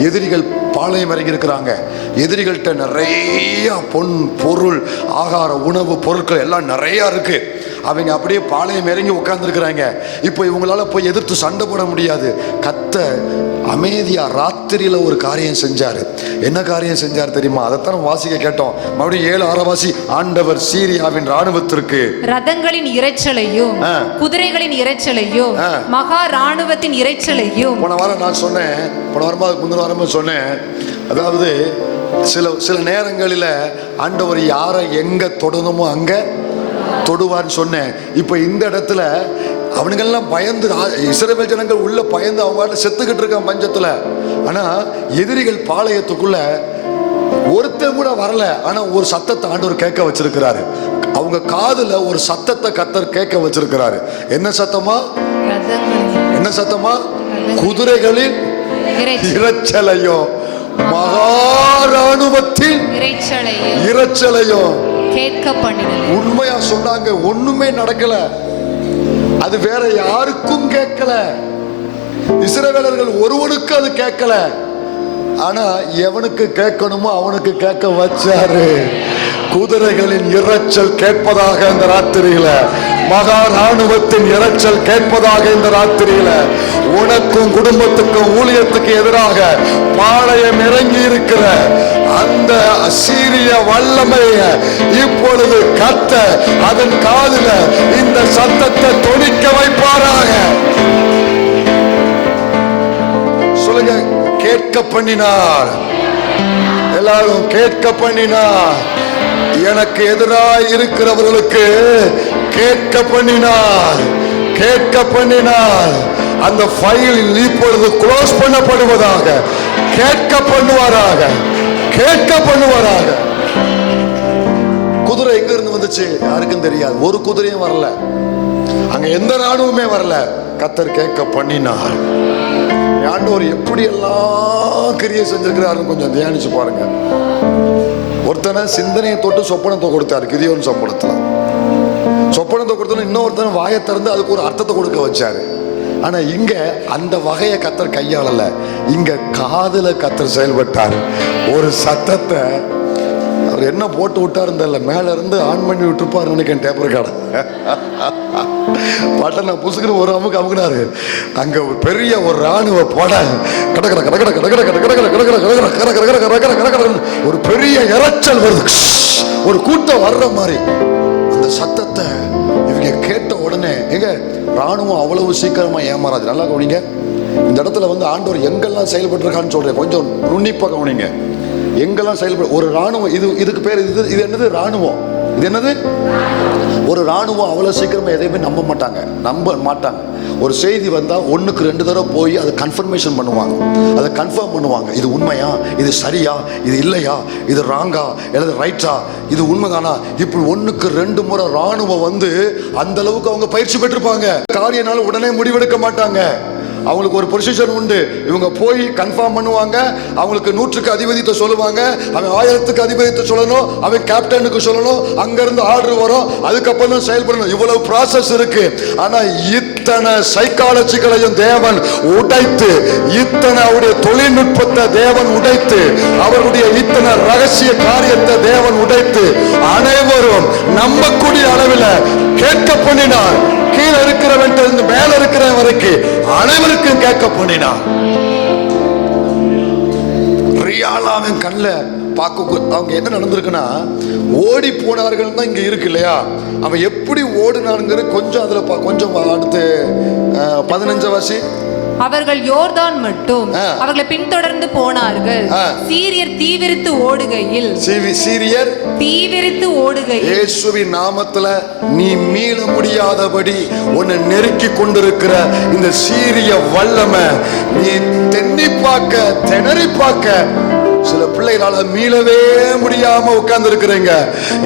எதிரிகள் பாளையம் இறங்கி இருக்கிறாங்க. எதிரிகள்கிட்ட நிறைய பொன் பொருள், ஆகார உணவு பொருட்கள் எல்லாம் நிறைய இருக்கு. அவங்க அப்படியே பாளையம் இறங்கி உட்கார்ந்துருக்கிறாங்க. இப்போ இவங்களால போய் எதிர்த்து சண்டை போட முடியாது. கர்த்தர் அமைதியா ராத்திரியில ஒரு காரியம் செஞ்சாரு. என்ன காரியம் செஞ்சார் தெரியுமா? அதைத்தான் வாசிக்க கேட்டோம். மறுபடியும் 7:6 வாசி. ஆண்டவர் சீரியாவின் ராணுவத்திற்கு ரதங்களின் இரைச்சலையும் குதிரைகளின் இரைச்சலையும் மகா ராணுவத்தின் இரைச்சலையும். போன வாரம் நான் சொன்னேன், போன வாரமா முந்தின வாரமா சொன்னேன். அதாவது சில நேரங்களில் ஆண்டவர் யாரை எங்க தொடணுமோ அங்க தொடுவான்னு சொன்னேன். இப்ப இந்த இடத்துல அவனுங்கெல்லாம் பயந்து, இஸ்ரவேல் ஜனங்கள் உள்ள பயந்து அவங்க செத்துக்கிட்டு இருக்கான் பஞ்சத்துல. ஆனா எதிரிகள் பாளையத்துக்குள்ள ஒருத்தன் கூட வரல. ஆனா ஒரு சத்தத்தை ஆண்டவர் கேட்க வச்சிருக்கிறாரு. அவங்க காதுல ஒரு சத்தத்தை கர்த்தர் கேட்க வச்சிருக்கிறாரு. என்ன சத்தமா? என்ன சத்தமா? குதிரைகளின் இரைச்சலையும் மகாராணுவத்தின் இரைச்சலையும் கேட்க பண்ணினது. உண்மையா சொன்னாங்க. ஒண்ணுமே நடக்கல, அது வேற யாருக்கும் கேட்கல. இஸ்ரவேலர்கள் ஒருவனுக்கு அது கேட்கல. ஆனா எவனுக்கு கேட்கணுமோ அவனுக்கு கேட்க வச்சாரு. குதிரைகளின் இரைச்சல் கேட்பதாக இந்த ராத்திரியில, மகா ராணுவத்தின் இரைச்சல் கேட்பதாக இந்த ராத்திரியில, உனக்கும் குடும்பத்துக்கும் ஊழியத்துக்கு எதிராக பாளையம் இறங்கி இருக்கிற அந்த சீரிய வல்லமைய இப்பொழுது கர்த்தர் அதன் காதுல இந்த சத்தத்தை தொனிக்க வைப்பாராக. சொல்லுங்க, கேட்க பண்ணினார். எல்லாரும் கேட்க பண்ணினார். எனக்கு எதிராக இருக்கிறவர்களுக்கு கேட்க பண்ணினார். கேட்க பண்ணினார். அந்த ஃபைல் இப்பொழுது க்ளோஸ் பண்ணப்படுவதாக. கேட்க பண்ணுவாராக, கேட்க பண்ணுவாராக. குதிரை எங்க இருந்து வந்துச்சு யாருக்கும் தெரியாது. ஒரு குதிரையும் வரல, அங்க எந்த ராணுவமே வரல. கர்த்தர் கேட்க பண்ணினார். ஆண்டவர் எப்படி எல்லாம் கிரியை செஞ்சிருக்கிறாருன்னு கொஞ்சம் தியானிச்சு பாருங்க. ஒருத்தனை சிந்தனையை தொட்டு சொப்பனத்தை கொடுத்தாரு கிதியோன் சொப்பனத்துல. சொப்பனத்தை கொடுத்தோன்னு இன்னொருத்தன் வாயை திறந்து அதுக்கு ஒரு அர்த்தத்தை கொடுக்க வச்சாரு. ஆனா இங்க அந்த வகையை கத்தர் கையாளல, இங்க காதுல கத்தர் செயல்பட்டார். ஒரு சத்தத்தை அவர் என்ன போட்டு விட்டாருன்னு தெரியல, மேல இருந்து ஆன் பண்ணி விட்டுருப்பாரு நினைக்கிறேன் டேப்பர் கார்டை. பட்டனை புசுக்குன்னு ஒரு அமுக்கு அமுக்குனாரு. அங்க பெரிய ஒரு ராணுவ படை கடற்கரை கடற்கரை கடற்கரை கடற்கரை கடற்கரை கடற்கரை கடற்கரை ஒரு பெரிய இரைச்சல் வருது. ஒரு கூட்டம் வர்ற மாதிரி அந்த சத்தத்தை இவங்க கேட்ட உடனே, எங்க ராணுவம் அவ்வளவு சீக்கிரமா ஏமாறாது. நல்லா கவனிங்க. இந்த இடத்துல வந்து ஆண்டவர் எங்கெல்லாம் செயல்பட்டு இருக்கான்னு சொல்றேன், கொஞ்சம் நுண்ணிப்பா கவனிங்க. எங்கெல்லாம் செயல்பட ஒரு ராணுவம், இதுக்கு பேர் இது என்னது? ராணுவம். இது என்னது? ஒரு ராணுவம் அவ்வளவு சீக்கிரமா எதையுமே நம்ப மாட்டாங்க. ஒரு செய்தி வந்தா 1க்கு 2 தடவை போய் அதை கன்ஃபர்மேஷன் பண்ணுவாங்க, அதை கன்ஃபார்ம் பண்ணுவாங்க. இது உண்மையா, இது சரியா, இது இல்லையா, இது ராங்கா அல்லது ரைட்டா, இது உண்மைதானா, இப்படி 1க்கு 2 முறை ராணுவம் வந்து அந்த அளவுக்கு அவங்க பயிற்சி பெற்றிருப்பாங்க. காரியனால உடனே முடிவெடுக்க மாட்டாங்க. அவங்களுக்கு ஒரு பொசிஷன் உண்டு. இவங்க போய் கன்ஃபார்ம் பண்ணுவாங்க. அவங்களுக்கு 100க்கு அதிபதித்தை சொல்லுவாங்க, அவன் 1000க்கு அதிபதித்தை சொல்லணும், அவன் கேப்டனுக்கு சொல்லணும், அங்கிருந்து ஆர்டர் வரும், அதுக்கப்புறம் தான் செயல்படணும். இவ்வளவு ப்ராசஸ் இருக்கு. ஆனா இத்தனை சைக்காலஜிகளையும் தேவன் உடைத்து, இத்தனை அவருடைய தொழில்நுட்பத்தை தேவன் உடைத்து, அவருடைய இத்தனை ரகசிய காரியத்தை தேவன் உடைத்து, அனைவரும் நம்பக்கூடிய அளவில் கேட்க பண்ணினார். கீழே இருக்கிறவன் மேல இருக்கிற வரைக்கும் அனைவருக்கும் கேட்க பண்ணினான். ரியாலாவின் கண்ணுல பார்க்க அவங்க என்ன நடந்திருக்குன்னா, ஓடி போனார்கள் தான் இங்க இருக்கு இல்லையா. அவன் எப்படி ஓடினாருங்கிற கொஞ்சம் அதுல கொஞ்சம் அடுத்து 15 வாசி. அவர்கள் யோர்தான் மட்டும் அவர்களை பின்தொடர்ந்து போனார்கள். சீரியர் தீவிரித்து ஓடுகையில் இயேசுவின் நாமத்துல நீ மீள முடியாதபடி உன்னை நெருக்கி கொண்டிருக்கிற இந்த சீரிய வல்லமை நீ திணறி பார்க்க சில பிள்ளைகளால மீளவே முடியாம உட்கார்ந்து இருக்கிறீங்க.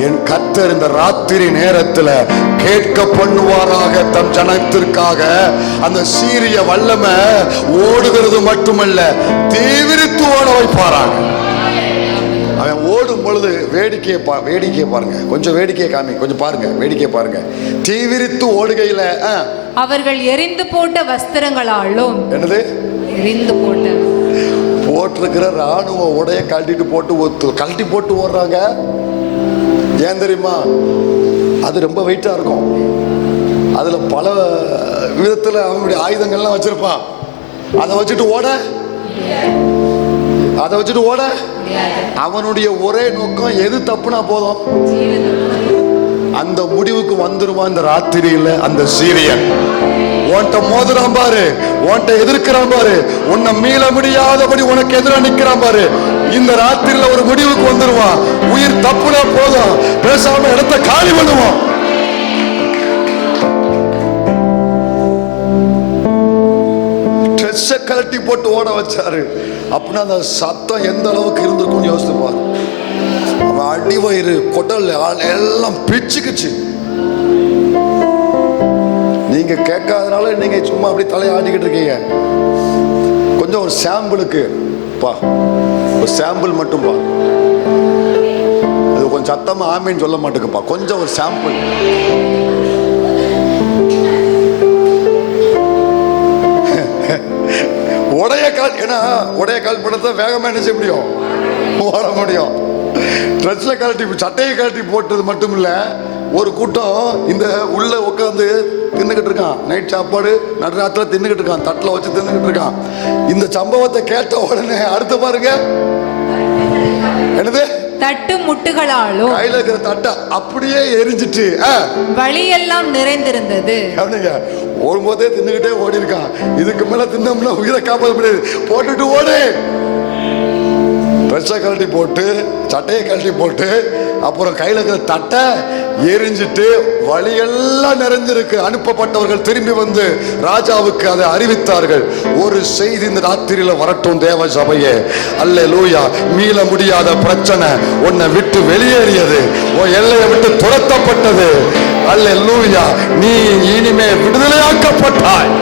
என் கர்த்தர் இந்த ராத்திரி நேரத்துல கேட்க பண்ணுவாராக தம் ஜனத்திற்காக. அந்த சீரிய வல்லமை ஓடுகிறது மட்டுமல்ல, தீவிரித்து ஓட வைப்பாராங்க. அவன் ஓடும் பொழுது வேடிக்கையை பாருங்க, கொஞ்சம் வேடிக்கையை காமி, கொஞ்சம் பாருங்க, வேடிக்கையை பாருங்க. தீவிரித்து ஓடுகையில அவர்கள் எரிந்து போட்ட வஸ்திரங்களாலும், என்னது எரிந்து போட்டிருக்கிற ராணுவ உடைய கழட்டி போட்டு ஓடுறாங்க. ஏன் தெரியுமா? அது ரொம்ப வெயிட்டா இருக்கும். அதுல பல விதத்துல அவனுடைய ஆயுதங்கள்லாம் வச்சிருப்பான். அதை வச்சுட்டு ஓட அவனுடைய ஒரே நோக்கம் எது தப்புனா போதும், அந்த முடிவுக்கு வந்துருவான். இந்த ராத்திரியில அந்த சீரியன் உன்கிட்ட மோதுறான் பாரு, உன்கிட்ட எதிர்க்கிறான் பாரு, உன்னை மீள முடியாதபடி உனக்கு எதிராக நிக்கிறான் பாரு. இந்த ராத்திரியில ஒரு முடிவுக்கு வந்துருவான். உயிர் தப்புனா போதும், பேசாம இடத்த காலி பண்ணுவான். ட்ரெஸ்ஸை கழட்டி போட்டு ஓட வச்சாரு. அப்படின்னா அந்த சத்தம் எந்த அளவுக்கு இருந்திருக்கும்னு யோசித்து பாரு. அவன் அடிவயிறு கொடல் எல்லாம் பிச்சுக்குச்சு. நீங்க கேட்காதனால நீங்க சும்மா அப்படி தலையை ஆடிக்கிட்டு இருக்கீங்க. கொஞ்சம் ஒரு சாம்பிளுக்கு ஒரு சாம்பிள் மட்டும் அது கொஞ்சம் சத்தமா ஆமின்னு சொல்ல மாட்டேங்குப்பா, கொஞ்சம் ஒரு சாம்பிள். உடைய கால் படத்தை வேகமா என்ன செய்ய முடியும், ஓட முடியும். ட்ரெஸ்ல கழட்டி சட்டையை கழட்டி போட்டது மட்டும் இல்ல, ஒரு கூட்டம் இந்த உள்ள உட்காந்து தின்னுகிட்டு இருக்கான். நைட் சாப்பாடு நடுராத்திர தின்னுகிட்டு இருக்கான், தட்டில் வச்சு தின்னுகிட்டு இருக்கான். இந்த சம்பவத்தை கேட்ட உடனே அடுத்து பாருங்க, என்னது தட்டு முட்டுகளாலும் கையில இருக்கிற தட்டை அப்படியே எரிஞ்சிட்டு வழியெல்லாம் நிறைந்திருந்தது. ஓடும்போதே தின்னுகிட்டே ஓடி இருக்கான். இதுக்கு மேல தின்னோம்னா உயிரை காப்பாற்ற முடியாது, போட்டுட்டு ஓடு. ட்ரெஸ்ஸை கழட்டி போட்டு சட்டையை கழட்டி போட்டு அப்புறம் கையில இருக்கிற தட்டை எரிஞ்சிட்டு வழியெல்லாம் நிறைஞ்சிருக்கு. அனுப்பப்பட்டவர்கள் திரும்பி வந்து ராஜாவுக்கு அதை அறிவித்தார்கள். ஒரு செய்தி இந்த ராத்திரியில வரட்டும் தேவ சபையே, அல்லேலூயா. மீள முடியாத பிரச்சனை உன்னை விட்டு வெளியேறியது, உன் எல்லையை விட்டு துரத்தப்பட்டது. அல்லேலூயா. நீ இனிமே விடுதலையாக்கப்பட்டாய்.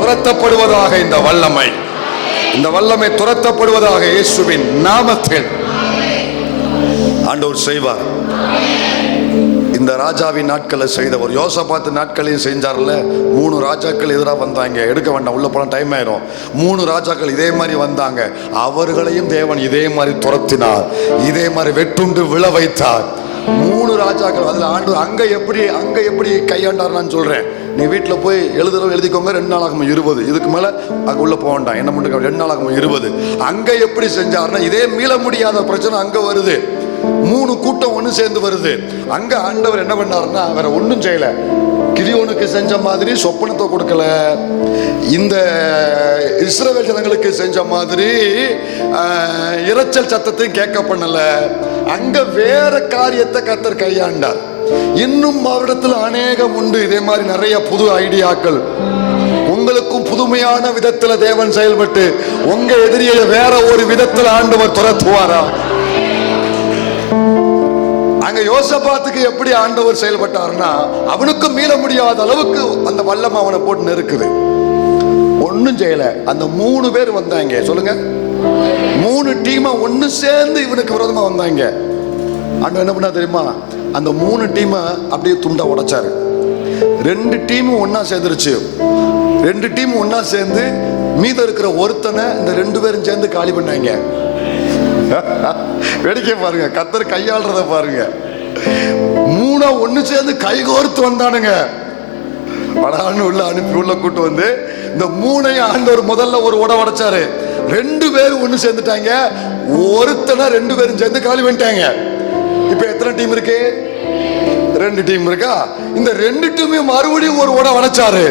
துரத்தப்படுவதாக இந்த வல்லமை துரத்தப்படுவதாக இயேசுவின் நாமத்தில் ஆண்டவர் செய்வார். இந்த இந்த ராஜாவின் நாட்களை செய்தவர். யோசபாத்து நாட்களையும் செஞ்சார்ல. 3 ராஜாக்கள் எதிராக வந்தாங்க. எடுக்க வேண்டாம், உள்ள போன டைம் ஆயிரும். 3 ராஜாக்கள் இதே மாதிரி வந்தாங்க. அவர்களையும் தேவன் இதே மாதிரி துரத்தினார், இதே மாதிரி வெட்டுண்டு விழ வைத்தார். 3 ராஜாக்கள். அதுல ஆண்டு அங்க எப்படி கையாண்டார் நான் சொல்றேன். நீ வீட்டில் போய் எழுதிக்கோங்க. 2 நாளாகமம் 20. இதுக்கு மேல அங்க உள்ள போக வேண்டாம். என்ன பண்ணுங்க, 2 நாளாகமம் 20. அங்க எப்படி செஞ்சார்னா, இதே மீள முடியாத பிரச்சனை அங்க வருது. 3 கூட்டம் ஒன்று சேர்ந்து வருது. அங்க ஆண்டவர் என்ன பண்ணாருன்னா, வேற ஒன்றும் செய்யல. கிதியோனுக்கு செஞ்ச மாதிரி சொப்பனத்தை கொடுக்கல. இந்த இஸ்ரவேல் ஜனங்களுக்கு செஞ்ச மாதிரி இரைச்சல் சத்தத்தையும் கேட்க பண்ணல. அங்க வேற காரியத்தை கர்த்தர் கையாண்டார். இன்னும் அவரிடத்தில் அநேகம் உண்டு. இதே மாதிரி நிறைய புது ஐடியாக்கள். உங்களுக்கும் புதுமையான விதத்துல தேவன் செயல்பட்டு உங்க எதிரியை வேற ஒரு விதத்துல ஆண்டவர் துரத்துவாரா? அங்க யோசபாத்துக்கு எப்படி ஆண்டவர் செயல்பட்டார்னா, அவனுக்கு மீள முடியாத அளவுக்கு அந்த வல்லமை அவனை போட்டு நெருக்குது. ஒன்னும் செய்யல. அந்த 3 பேர் வந்தாங்க. சொல்லுங்க, 3 டீமா ஒன்னு சேர்ந்து இவனுக்கு விரோதமா வந்தாங்க. ஆண்டவர் என்ன பண்ணா தெரியுமா? அந்த 3 டீமை அப்படியே துண்டா உடைச்சாரு. 2 டீமும் ஒன்னா சேர்ந்துருச்சு. 2 டீமும் ஒன்னா சேர்ந்து மீத இருக்கிற ஒருத்தனை இந்த 2 பேரும் சேர்ந்து காலி பண்ணாங்க. வேடிக்கை பாருங்க, கர்த்தர் கையாளுறத பாருங்க. 3 ஒண்ணு சேர்ந்து கைகோர்த்து வந்தானுங்க. படான்னு உள்ள அனுப்பி உள்ள கூட்டு வந்து இந்த 3ஐயும் ஆண்டவர் முதல்ல ஒரு உட உடைச்சாரு. 2 பேரும் ஒண்ணு சேர்ந்துட்டாங்க. ஒருத்தனை 2 பேரும் சேர்ந்து காலி பண்ணிட்டாங்க. இப்ப எத்தனை டீம் இருக்கு? 2 டீம் இருக்கா? இந்த 2 டீமையும் மறுபடியும் ஒரு உட உடைச்சாரு.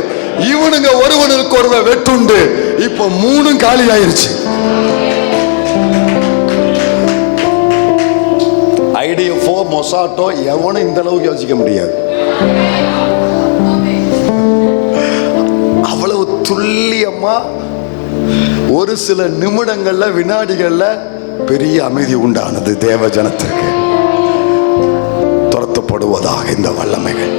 இவனுங்க ஒருவனுக்கு ஒருவன் வெட்டுண்டு. இப்ப 3 காலி ஆயிருச்சு. ஐடிஎஃப்ஓ மொசாட்டோ எவனும் இந்த அளவுக்கு யோசிக்க முடியாது. அவ்வளவு துல்லியமா ஒரு சில நிமிடங்கள்ல, வினாடிகள்ல பெரிய அமைதி உண்டானது தேவ ஜனத்திற்கு. துரத்தப்படுவதாக இந்த வல்லமைகள்,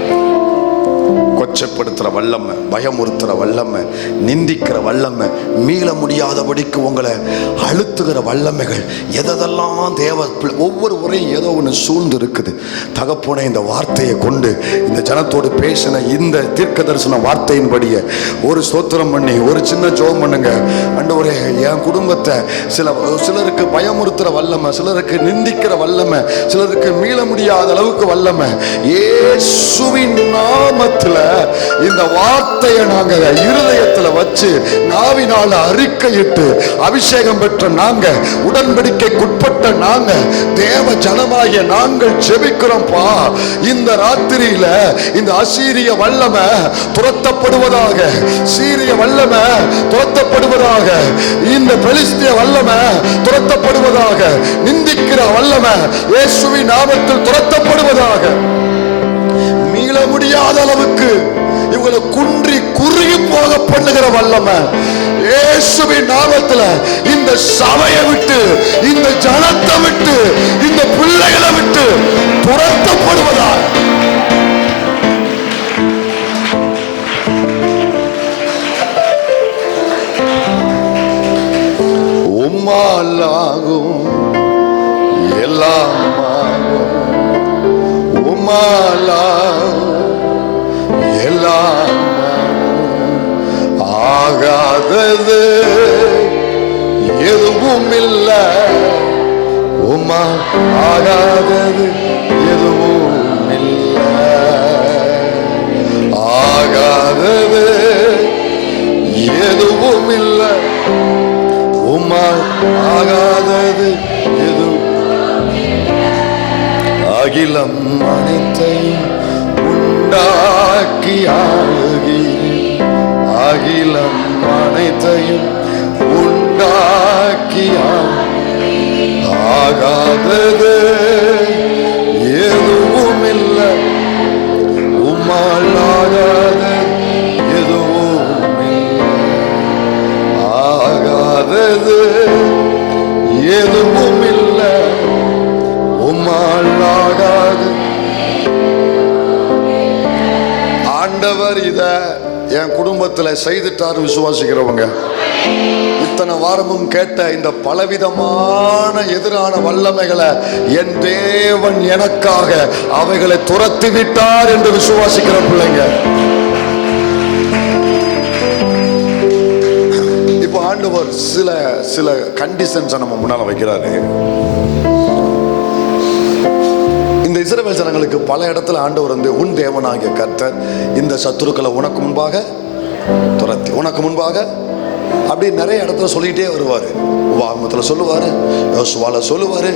கொச்சப்படுத்துற வல்லமை, பயமுறுத்துற வல்லமை, நிந்திக்கிற வல்லமை, மீள முடியாதபடிக்கு உங்களை அழுத்துகிற வல்லமைகள், எதெல்லாம் தேவ ஒவ்வொரு முறையும் ஏதோ ஒன்று சூழ்ந்து இருக்குது. தகப்பனே, இந்த வார்த்தையை கொண்டு இந்த ஜனத்தோடு பேசின இந்த தீர்க்க தரிசன வார்த்தையின்படியே ஒரு ஸ்தோத்திரம் பண்ணி ஒரு சின்ன ஜெபம் பண்ணுங்க. ஆண்டவரே, என் குடும்பத்தை சிலருக்கு பயமுறுத்துற வல்லமை, சிலருக்கு நிந்திக்கிற வல்லமை, சிலருக்கு மீள முடியாத அளவுக்கு வல்லமை, இயேசுவின் நாமத்தில் இந்த வார்த்தையை நாங்க இருதயத்துல வச்சு நாவினால அறிக்கையிட்டு அபிஷேகம் பெற்ற நாங்க, உடன்படிக்கைக்குட்பட்ட நாங்க, தேவ ஜனமாகிய நாங்கள் ஜெபிக்கிறோம்பா. இந்த ராத்திரியில இந்த அசீரிய வல்லமை துரத்தப்படுவதாக, சீரிய வல்லமை துரத்தப்படுவதாக, இந்த பெலிஸ்திய வல்லமை துரத்தப்படுவதாக, நிந்திக்கிற வல்லமை இயேசுவின் நாமத்தில் துரத்தப்படுவதாக. மீள முடியாத அளவுக்கு இவங்களை குன்றி குறுகி போக பண்ணுகிற வல்லமை இயேசுவின் நாமத்துல இந்த சபையை விட்டு, இந்த ஜனத்தை விட்டு, இந்த பிள்ளைகளை விட்டு துரத்தப்படுவதாக. உம்மாலாகும் எல்லாம் எல்லாம் ஆகாதது எதுவும் இல்லை. உம்மா ஆகாதது எதுவும் இல்லை. ஆகாதது எதுவும் இல்லை. உம்மா ஆகாதது எதுவும். அகிலம் அனைத்தையும் உண்டாக்கி ஆளுகி, அகிலம் அனைத்தையும் உண்டாக்கி ஆகாதது எதுவும் இல்லை. உம்மால் ஆகாதது எதுவும் இல்லை. ஆகாதது எதுவும் இல்லை. உம்மால் ஆகாது. ஆண்டவர் இத என் குடும்பத்தில் செய்துட்டார் விசுவாசிக்கிறவங்க, இத்தனை இத்தனை வாரமும் கேட்ட இந்த பலவிதமான எதிரான வல்லமைகளை என் தேவன் எனக்காக அவைகளை துரத்தி விட்டார் என்று விசுவாசிக்கிற பிள்ளைங்க. இப்போ ஆண்டவர் சில கண்டிஷன்ஸை நம்ம முன்னால வைக்கிறாரு. இந்த இஸ்ரவேல் ஜனங்களுக்கு பல இடத்துல ஆண்டவர் வந்து உன் தேவனாகிய கர்த்தர் இந்த சத்துருக்களை உனக்கு முன்பாக துரத்தி, உனக்கு முன்பாக அப்படி நிறைய இடத்துல சொல்லிட்டே வருவாரு. உபாகமத்தில் சொல்லுவாரு, யோசுவால சொல்லுவாரு,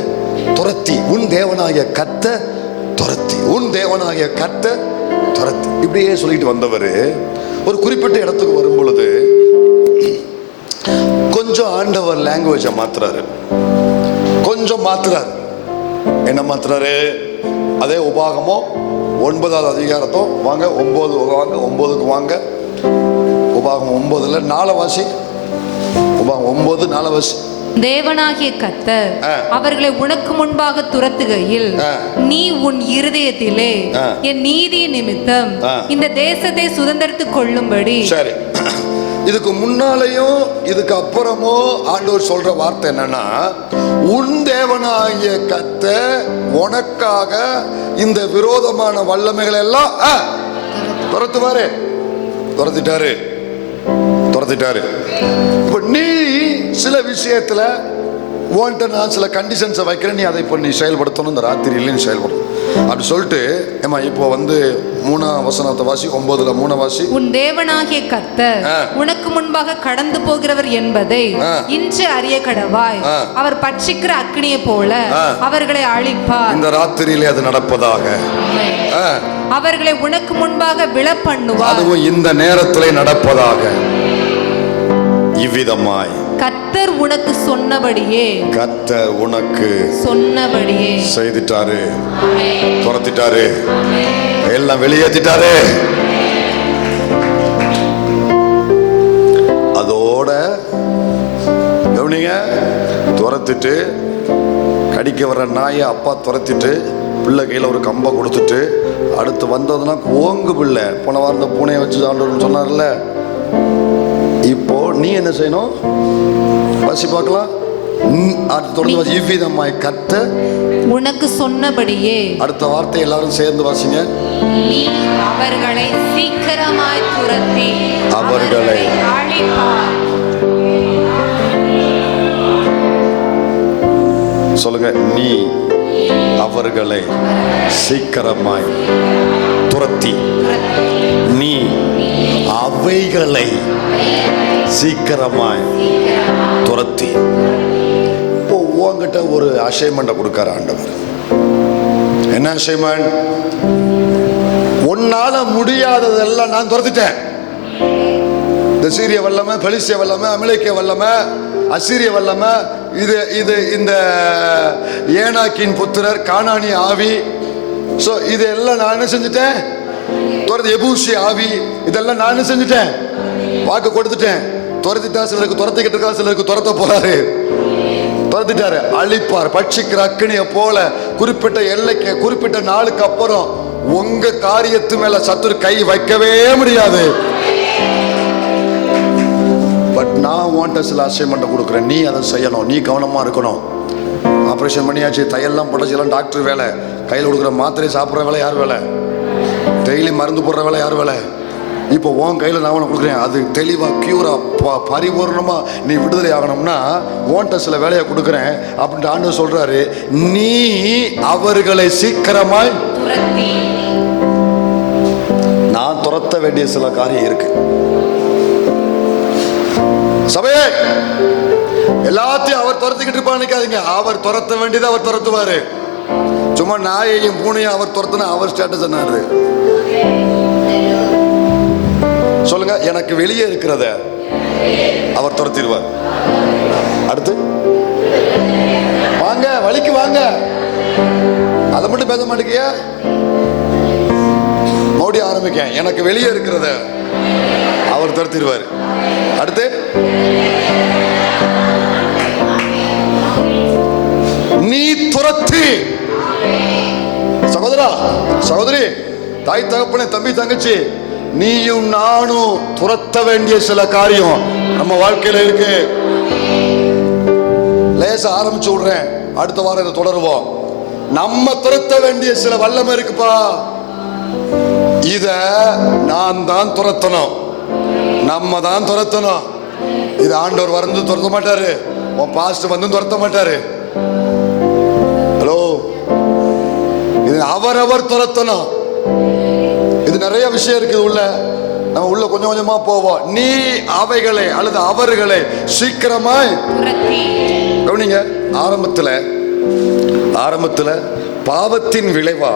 துரத்தி, உன் தேவனாகிய கர்த்தர் துரத்தி, உன் தேவனாகிய கர்த்தர் துரத்தி, இப்படியே சொல்லிட்டு வந்தவர் ஒரு குறிப்பிட்ட இடத்துக்கு வரும் பொழுது கொஞ்சம் ஆண்டவர் லாங்குவேஜை மாத்துறாரு, கொஞ்சம் மாத்துறாரு. என்ன மாத்துறாரு? அதே உபாகமோ 9வது அதிகாரத்தோ வாங்க, 9க்கு வாங்க. உபாகம் 9ல 4 வாசி. உபாகம் 9:4 வாசி. தேவனாகிய கர்த்தர் அவர்களை உனக்கு முன்பாக துரத்துகையில் நீ உன் இருதயத்திலே என் நீதி நிமித்தம் இந்த தேசத்தை சுதந்திரத்துக் கொள்ளும்படி. சரி, இதுக்கு முன்னாலேயும் இதுக்கு அப்புறமோ ஆண்டவர் சொல்ற வார்த்தை என்னன்னா, உன் தேவனாகிய கர்த்தர் உனக்காக இந்த விரோதமான வல்லமைகளை எல்லாம் துரத்துவாரு, துரத்திட்டாரு. இப்ப நீ சில விஷயத்துல நான் சில கண்டிஷன்ஸை வைக்கிறேன், நீ அதை இப்போ நீ செயல்படுத்தணும், இந்த ராத்திரியில நீ செயல்படணும் அப்படி சொல்லிட்டு. ஏமா இப்போ வந்து 3ஆம் வசனத்தை வாசி, 9ல 3 வாசி. உன் தேவனாகிய கர்த்தர் உனக்கு முன்பாக கடந்து போகிறவர் என்பதை இன்று அறிய கடவாய். அவர் பட்சிக்கிற அக்கினியை போல அவர்களை அழிப்பார். இந்த ராத்திரியிலே அது நடப்பதாக. அவர்களை உனக்கு முன்பாக விழப்பண்ணுவார். அதுவும் இந்த நேரத்திலே நடப்பதாக. இவ்விதமாய் கர்த்தர் உனக்கு சொன்னபடியே, கர்த்தர் உனக்கு சொன்னபடியே செய்துட்டாரு, துரத்திட்டாரு, எல்லாம் வெளியேற்றிட்டாரு. அதோட கவனிங்க, துரத்திட்டு கடிக்க வர்ற நாயை அப்பா துரத்திட்டு பிள்ளை கையில் ஒரு கம்பை கொடுத்துட்டு அடுத்து வந்ததுன்னா ஓங்கு பிள்ளை. போன வாரம் இந்த பூனையை வச்சு ஆண்டவர்னு சொன்னார்ல, இப்போ நீ என்ன செய்யணும்? வாசி பார்க்கலாம். தொடர்ந்து இவ்விதமாய் கர்த்தர் உனக்கு சொன்னபடியே. அடுத்த வார்த்தை எல்லாரும் சேர்ந்து வாசிங்க. நீ அவர்களை சீக்கிரமாய் துரத்தி அவர்களை அழிப்பார். சொல்லுங்க, நீ அவர்களை சீக்கிரமாய் துரத்தி, நீ அவைகளை சீக்கிரமாய் துரத்தி. இப்போ உங்ககிட்ட ஒரு அசைன்மெண்ட்டை கொடுக்காரு ஆண்டவர். என்ன அசைன்மெண்ட்? உன்னால முடியாததெல்லாம் நான் துரத்திட்டேன். இந்த சீரிய வல்லமை, பெலிஸ்திய வல்லமை, அமலேக்கிய வல்லமை, அசீரிய வல்லமை, இது இந்த ஏனாக்கின் புத்திரர், கானானி ஆவி, ஸோ இதெல்லாம் நான் என்ன செஞ்சுட்டேன்? துரத்தி எபூசி ஆவி, இதெல்லாம் நான் செஞ்சுட்டேன், வாக்கு கொடுத்துட்டேன். துரத்திட்டா, சிலருக்கு துரத்திக்கிட்டு இருக்கா, சிலருக்கு துரத்த போறாரு. துரத்திட்டாரு, அழிப்பார். பட்சிக்கிற அக்கினியை போல குறிப்பிட்ட எல்லைக்கு, குறிப்பிட்ட நாளுக்கு அப்புறம் உங்க காரியத்து மேல சத்துரு கை வைக்கவே முடியாது. பட் நான் உன்கிட்ட சில அசைன்மெண்ட் கொடுக்குறேன், நீ அதை செய்யணும், நீ கவனமா இருக்கணும். ஆப்ரேஷன் பண்ணியாச்சு, தையெல்லாம் போட்டாச்சு, டாக்டர் வேலை, கையில் கொடுக்குற மாத்திரை சாப்பிட்ற வேலை யார் வேலை? டெய்லி மருந்து போடுற வேலை யார் வேலை? இப்போ உன் கையில் நான் உனக்கு கொடுக்குறேன், அது தெளிவாக கியூராக பரிபூர்ணமாக நீ விடுதலை ஆகணும்னா உன்கிட்ட சில வேலையை கொடுக்குறேன் அப்படின்ட்டு ஆண்டவர் சொல்றாரு. நீ அவர்களை சீக்கிரமாய் துரத்தி. நான் துரத்த வேண்டிய சில காரியம் இருக்கு. சபையே, எல்லாத்தையும் அவர் துரத்திக்கிட்டு இருப்பான்னு நினைக்காதீங்க. அவர் துரத்த வேண்டியதை அவர் துரத்துவாரு. சும்மா நாயையும் பூனையும் அவர் துரத்துனா அவர் ஸ்டேட்டஸ் என்னாரு? சொல்லுங்க, எனக்கு வெளியே இருக்கிறத அவர் துரத்திடுவார். அடுத்து வாங்க, வழிக்கு வாங்க, அதை மட்டும் பேச மாட்டேங்கிய. மறுபடியும் ஆரம்பிக்க, எனக்கு வெளியே இருக்கிறத அவர் துரத்திடுவார். அடுத்து நீ துரத்தி. சகோதரா, சகோதரி, தாய் தகப்பனே, தம்பி தங்கச்சி, நீயும் நானும் துரத்த வேண்டிய சில காரியம் நம்ம வாழ்க்கையில இருக்கு. பேச ஆரம்பிச்சு விடுறேன். அடுத்த வாரம் இதை தொடருவோம். நம்ம துரத்த வேண்டிய சில வல்லமை இருக்குப்பா. இத நான் தான் துரத்தணும், நம்ம தான் துரத்தணும். இது ஆண்டவர் வந்து துரத்த மாட்டாரு, உன் பாஸ்டர் வந்து துரத்த மாட்டாரு. ஹலோ, இது அவரவர் துரத்தணும். இது நிறைய விஷயம் இருக்குது உள்ள, நம்ம உள்ள கொஞ்சம் கொஞ்சமா போவோம். நீ அவைகளை அல்லது அவர்களை சீக்கிரமாய் கவனிங்க. ஆரம்பத்துல பாவத்தின் விளைவா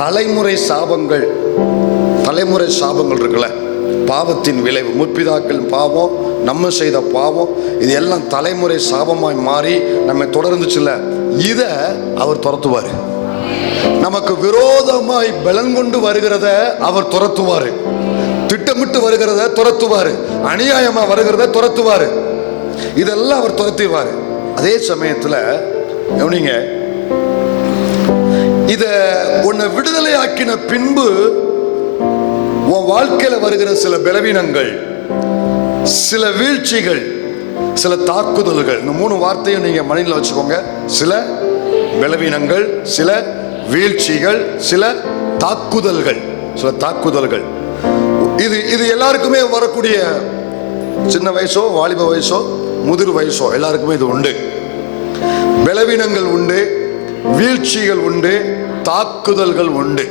தலைமுறை சாபங்கள் இருக்குல்ல, பாவத்தின் விளைவு, முற்பிதாக்கள் பாவம், நம்ம செய்த பாவம், இது எல்லாம் தலைமுறை சாபமாய் மாறி நம்ம தொடர்ந்துச்சுல்ல, இத அவர் துரத்துவாரு. நமக்கு விரோதமாய் பலன் கொண்டு வருகிறத அவர் துரத்துவாரு, திட்டமிட்டு வருகிறத துரத்துவாரு, அநியாயமா வருகிறத துரத்துவாரு, இதெல்லாம் அவர் துரத்துவாரு. அதே சமயத்துல கவனிங்க, இத உன்னை விடுதலை ஆக்கின பின்பு உன் வாழ்க்கையில வருகிற சில பலவீனங்கள், சில வீழ்ச்சிகள், சில தாக்குதல்கள், இந்த 3 வார்த்தையும் நீங்க மனதில் வச்சுக்கோங்க. சில பலவீனங்கள், சில வீழ்ச்சிகள், சில தாக்குதல்கள். இது எல்லாருக்குமே வரக்கூடிய, சின்ன வயசோ வாலிப வயசோ முதிர் வயசோ எல்லாருக்குமே இது உண்டு. பலவீனங்கள் உண்டு, வீழ்ச்சிகள் உண்டு, தாக்குதல்கள் உண்டு.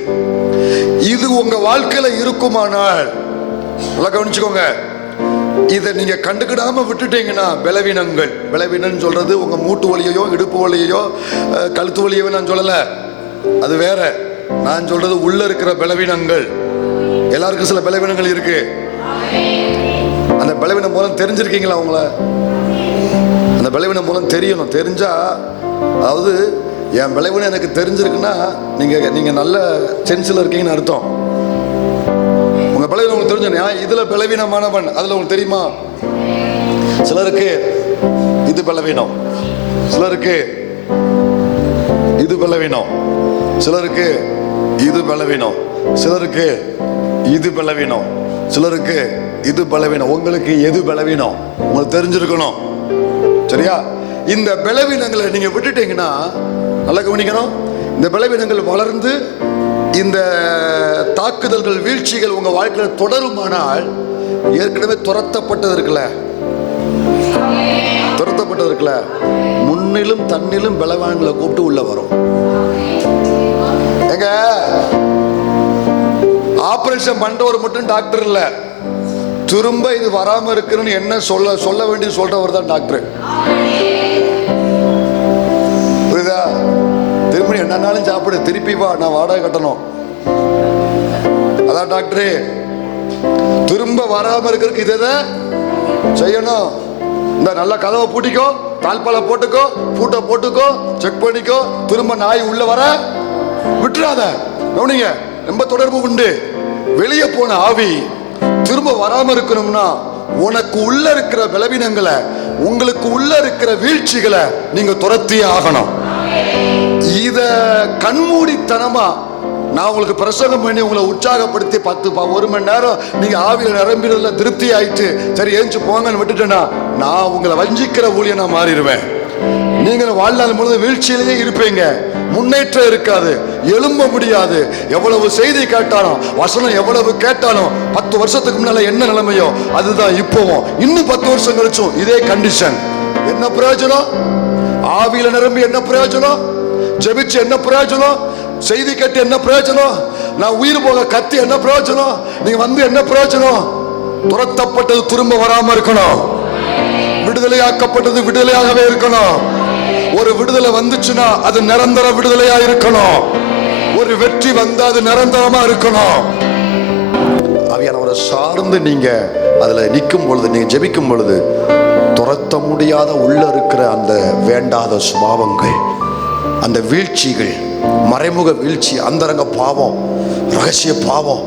இது உங்க வாழ்க்கையில இருக்குமானால் நல்லா கவனிச்சுக்கோங்க. இதை நீங்க கண்டுக்கிடாம விட்டுட்டீங்கன்னா, பலவீனம் சொல்றது உங்க மூட்டு வலியையோ இடுப்பு வலியையோ கழுத்து வலியோ நான் சொல்லல, அது வேற. நான் சொல்றது உள்ள இருக்கிற பலவீனங்கள். எல்லாருக்கும் சில பலவீனங்கள் இருக்கு. அந்த பலவீனம் மூலம் தெரிஞ்சிருக்கீங்களா? உங்களை அந்த பலவீனம் மூலம் தெரியணும். தெரிஞ்சா, அதாவது என் பலவீனம் எனக்கு தெரிஞ்சிருக்குன்னா நீங்க நல்ல சென்ஸ்ல இருக்கீங்கன்னு அர்த்தம். உங்க பலவீனம் உங்களுக்கு தெரிஞ்சா, இதுல பலவீனமானவன் அதுல உங்களுக்கு தெரியுமா? சிலருக்கு இது பலவீனம், சிலருக்கு இது பலவீனம், சிலருக்கு இது பலவீனம், சிலருக்கு இது பலவீனம், சிலருக்கு இது பலவீனம். உங்களுக்கு எது பலவீனம் உங்களுக்கு தெரிஞ்சிருக்கணும், சரியா? இந்த பலவீனங்களை நீங்க விட்டுட்டீங்கன்னா, நல்லா கவனிக்கணும், இந்த பலவீனங்கள் வளர்ந்து இந்த தாக்குதல்கள் வீழ்ச்சிகள் உங்க வாழ்க்கையில் தொடருமானால், ஏற்கனவே துரத்தப்பட்டது இருக்குல்ல, முன்னிலும் தன்னிலும் பலவீனங்களை கூப்பிட்டு உள்ள வரும். எங்க ஆபரேஷன் பண்றவர் மட்டும் டாக்டர் இல்ல, திரும்ப இது வராம இருக்குன்னு என்ன சொல்ல வேண்டிய சொல்றவர் தான் டாக்டர். புரியுதா? திரும்ப என்னன்னாலும் சாப்பிடு, திருப்பி வா, நான் வாடகை கட்டணும், அதான் டாக்டரே. திரும்ப வராம இருக்கிறதுக்கு இதை செய்யணும். இந்த நல்ல கதவை பூட்டிக்கோ, தாழ்பாலை போட்டுக்கோ, பூட்டை போட்டுக்கோ, செக் பண்ணிக்கோ, திரும்ப நாய் உள்ள வர விட்டுறாத. கவனிங்க, ரொம்ப தொடர்பு உண்டு. வெளியே போன ஆவி திரும்ப வராம இருக்கணும்னா, உனக்கு உள்ள இருக்கிற பலவீனங்களை, உங்களுக்கு உள்ள இருக்கிற வீழ்ச்சிகளை நீங்க துரத்தியே ஆகணும். இத கண்மூடித்தனமா நான் உங்களுக்கு பிரசங்கம் பண்ணி உங்களை உற்சாகப்படுத்தி 1 மணி நேரம் நீங்க ஆவியில நிரம்பினதுல திருப்தி ஆயிட்டு சரி ஏஞ்சு போங்கன்னு விட்டுட்டேன்னா, நான் உங்களை வஞ்சிக்கிற ஊழியனா மாறிடுவேன். நீங்க வாழ்நாள் முழுவதும் வீழ்ச்சியிலேயே இருப்பீங்க, முன்னேற்றம் இருக்காது, எழும்ப முடியாது. எவ்வளவு செய்தி கேட்டாலும், வசனம் எவ்வளவு கேட்டாலும், 10 வருஷத்துக்கு முன்னால என்ன நிலைமையோ அதுதான் இப்பவும், இன்னும் 10 வருஷம் கழிச்சும் இதே கண்டிஷன். என்ன பிரயோஜனம்? ஆவியில நிரம்பி என்ன பிரயோஜனம்? ஜெபிச்சு என்ன பிரயோஜனம்? செய்தி கேட்டு என்ன பிரயோஜனம்? நான் உயிர் போக கத்தி என்ன பிரயோஜனம்? நீங்க வந்து என்ன பிரயோஜனம்? துரத்தப்பட்டது திரும்ப வராம இருக்கணும், விடுதலையாக்கப்பட்டது விடுதலையாகவே இருக்கணும். ஒரு விடுதலை வந்துச்சுன்னா அது நிரந்தர விடுதலையா இருக்கணும். ஒரு வெற்றி வந்தா அது நிரந்தரமா இருக்கணும். ஆவியானவரை சார்ந்து நீங்க அதுல நிற்கும் பொழுது, நீங்க ஜெபிக்கும் பொழுது, துரத்த முடியாத உள்ள இருக்கிற அந்த வேண்டாத சுபாவங்கள், அந்த வீழ்ச்சிகள், மறைமுக வீழ்ச்சி, அந்தரங்க பாவம், ரகசிய பாவம்,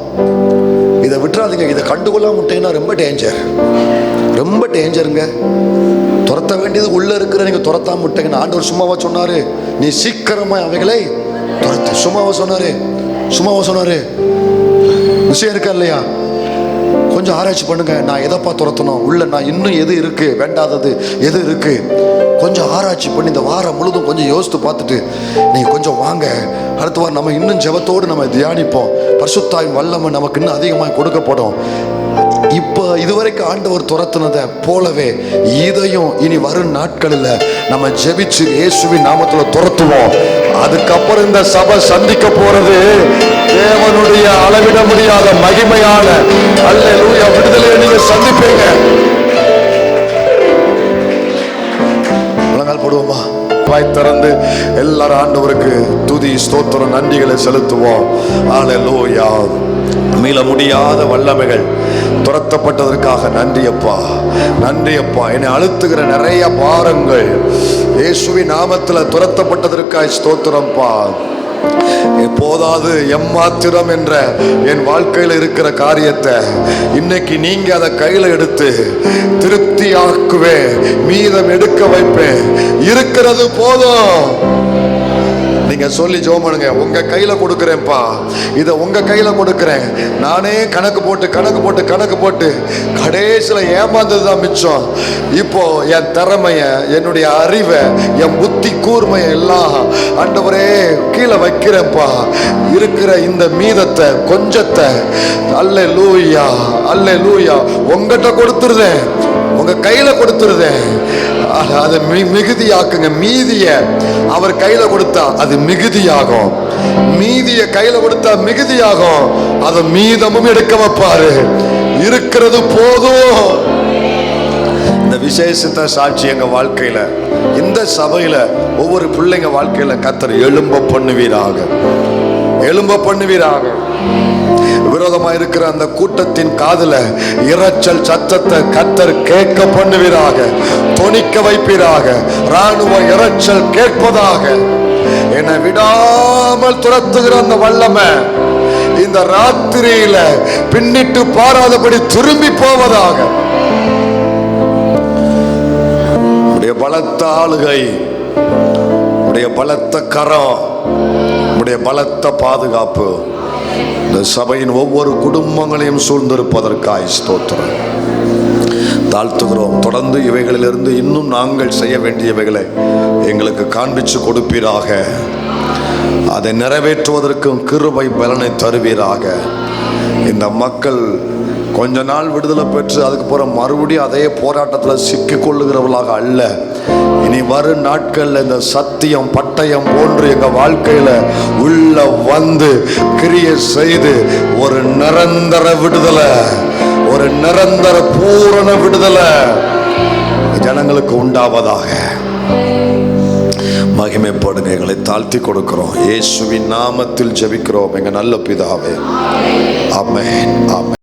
இதை விட்டுறாதீங்க. இதை கண்டுகொள்ளாம விட்டீங்கன்னா ரொம்ப டேஞ்சருங்க. துரத்த வேண்டியது உள்ள இருக்கிற நீங்க துரத்தாம விட்டீங்கன்னா, ஆண்டவர் சும்மாவா சொன்னாரு, நீ சீக்கிரமா அவைகளை துரத்து. சும்மாவா சொன்னாரு? விஷயம் இருக்கா இல்லையா? கொஞ்சம் ஆராய்ச்சி பண்ணுங்க. நான் எதைப்பா துரத்தணும், உள்ள நான் இன்னும் எது இருக்கு, வேண்டாதது எது இருக்கு, கொஞ்சம் ஆராய்ச்சி பண்ணி இந்த வாரம் முழுதும் கொஞ்சம் யோசித்து பார்த்துட்டு நீங்க கொஞ்சம் வாங்க. அடுத்த வாரம் நம்ம இன்னும் ஜெபத்தோடு நம்ம தியானிப்போம். பரிசுத்தாவின் வல்லமை நமக்கு இன்னும் அதிகமாக கொடுக்கப்படும். இப்போ இதுவரைக்கும் ஆண்டவர் துரத்துனதை போலவே இதையும் இனி வரும் நாட்களில் நம்ம ஜெபிச்சு இயேசுவின் நாமத்துல துரத்துவோம். அதுக்கப்புறம் இந்த சபை சந்திக்க போறது தேவனுடைய அளவிட முடியாத மகிமையான அல்லேலூயா விடுதலையை நீங்க சந்திப்பீங்க. முழங்கால் போடுவோமா? வாய் திறந்து எல்லாரும் ஆண்டவருக்கு துதி ஸ்தோத்திரம் நன்றிகளை செலுத்துவோம். அல்லேலூயா. மீள முடியாத வல்லமைகள் துரத்தப்பட்டதற்காக நன்றி அப்பா, நன்றி அப்பா. என்னை அழுத்துகிற நிறைய பாரங்கள் இயேசுவின் நாமத்தில் துரத்தப்பட்டதற்காக ஸ்தோத்திரம்ப்பா. போதாது எம்மாத்திரம் என்ற என் வாழ்க்கையில் இருக்கிற காரியத்தை இன்னைக்கு நீங்க அதை கையில எடுத்து திருப்தி ஆக்குவே, மீதம் எடுக்க வைப்பேன். இருக்கிறது போதும். நீங்க சொல்லி ஜெபம் பண்ணுங்க. உங்க கையில கொடுக்கிறேன்ப்பா, இதை உங்க கையில கொடுக்கிறேன். நானே கணக்கு போட்டு கடைசியில ஏமாந்ததுதான் மிச்சம். இப்போ என் திறமைய, என்னுடைய அறிவை, என் புத்தி கூர்மையை எல்லாம் ஆண்டவரே கீழே வைக்கிறேன்ப்பா. இருக்கிற இந்த மீதத்தை கொஞ்சத்தை அல்லேலூயா அல்லேலூயா உங்ககிட்ட கொடுத்துருதேன், உங்க கையில கொடுத்துருதேன். அதை மிகுதியாக்குங்க. மீதிய அவர் கையில கொடுத்தா அது மிகுதியாகும். மீதிய கையில கொடுத்தா மிகுதியாகும். அதை மீதமும் எடுக்க வைப்பாரு. இருக்கிறது போதும். இந்த விசேஷத்தை சாட்சி எங்க வாழ்க்கையில, இந்த சபையில ஒவ்வொரு பிள்ளைங்க வாழ்க்கையில கர்த்தர் எழும்ப பண்ணுவீராக, எழும்ப பண்ணுவீராக. விரோதமா இருக்கிற அந்த கூட்டத்தின் காதுல இரைச்சல் சத்தத்தை கர்த்தர் கேட்க பண்ணுவீராக, தொனிக்க வைப்பீராக. ராணுவ இரைச்சல் கேட்பதாக. என்னை விடாமல் துரத்துகிற அந்த வல்லமை இந்த ராத்திரியில பின்னிட்டு பாராதபடி திரும்பி போவதாக. உடைய பலத்த ஆளுகை, உடைய பலத்த கரம், உடைய பலத்த பாதுகாப்பு இந்த சபையின் ஒவ்வொரு குடும்பங்களையும் சூழ்ந்திருப்பதற்காய் ஸ்தோத்திரம். தாழ்த்துகிறோம். தொடர்ந்து இவைகளிலிருந்து இன்னும் நாங்கள் செய்ய வேண்டியவைகளை எங்களுக்கு காண்பிச்சு கொடுப்பீராக. அதை நிறைவேற்றுவதற்கும் கிருபை பலனை தருவீராக. இந்த மக்கள் கொஞ்ச நாள் விடுதலை பெற்று அதுக்கப்புறம் மறுபடியும் அதே போராட்டத்தில் சிக்கிக்கொள்ளுகிறவர்களாக அல்ல, இனி வரும் நாட்கள்ல இந்த சத்தியம் பட்டயம் போன்று எங்க வாழ்க்கையில உள்ள வந்து கிரியை செய்து ஒரு நிரந்தர விடுதலை, ஒரு நிரந்தர பூரண விடுதலை ஜனங்களுக்கு உண்டாவதாக. மகிமைப்படுங்க. எங்களை தாழ்த்தி கொடுக்கிறோம். இயேசுவின் நாமத்தில் ஜெபிக்கிறோம் எங்க நல்ல பிதாவே. ஆமென், ஆமென்.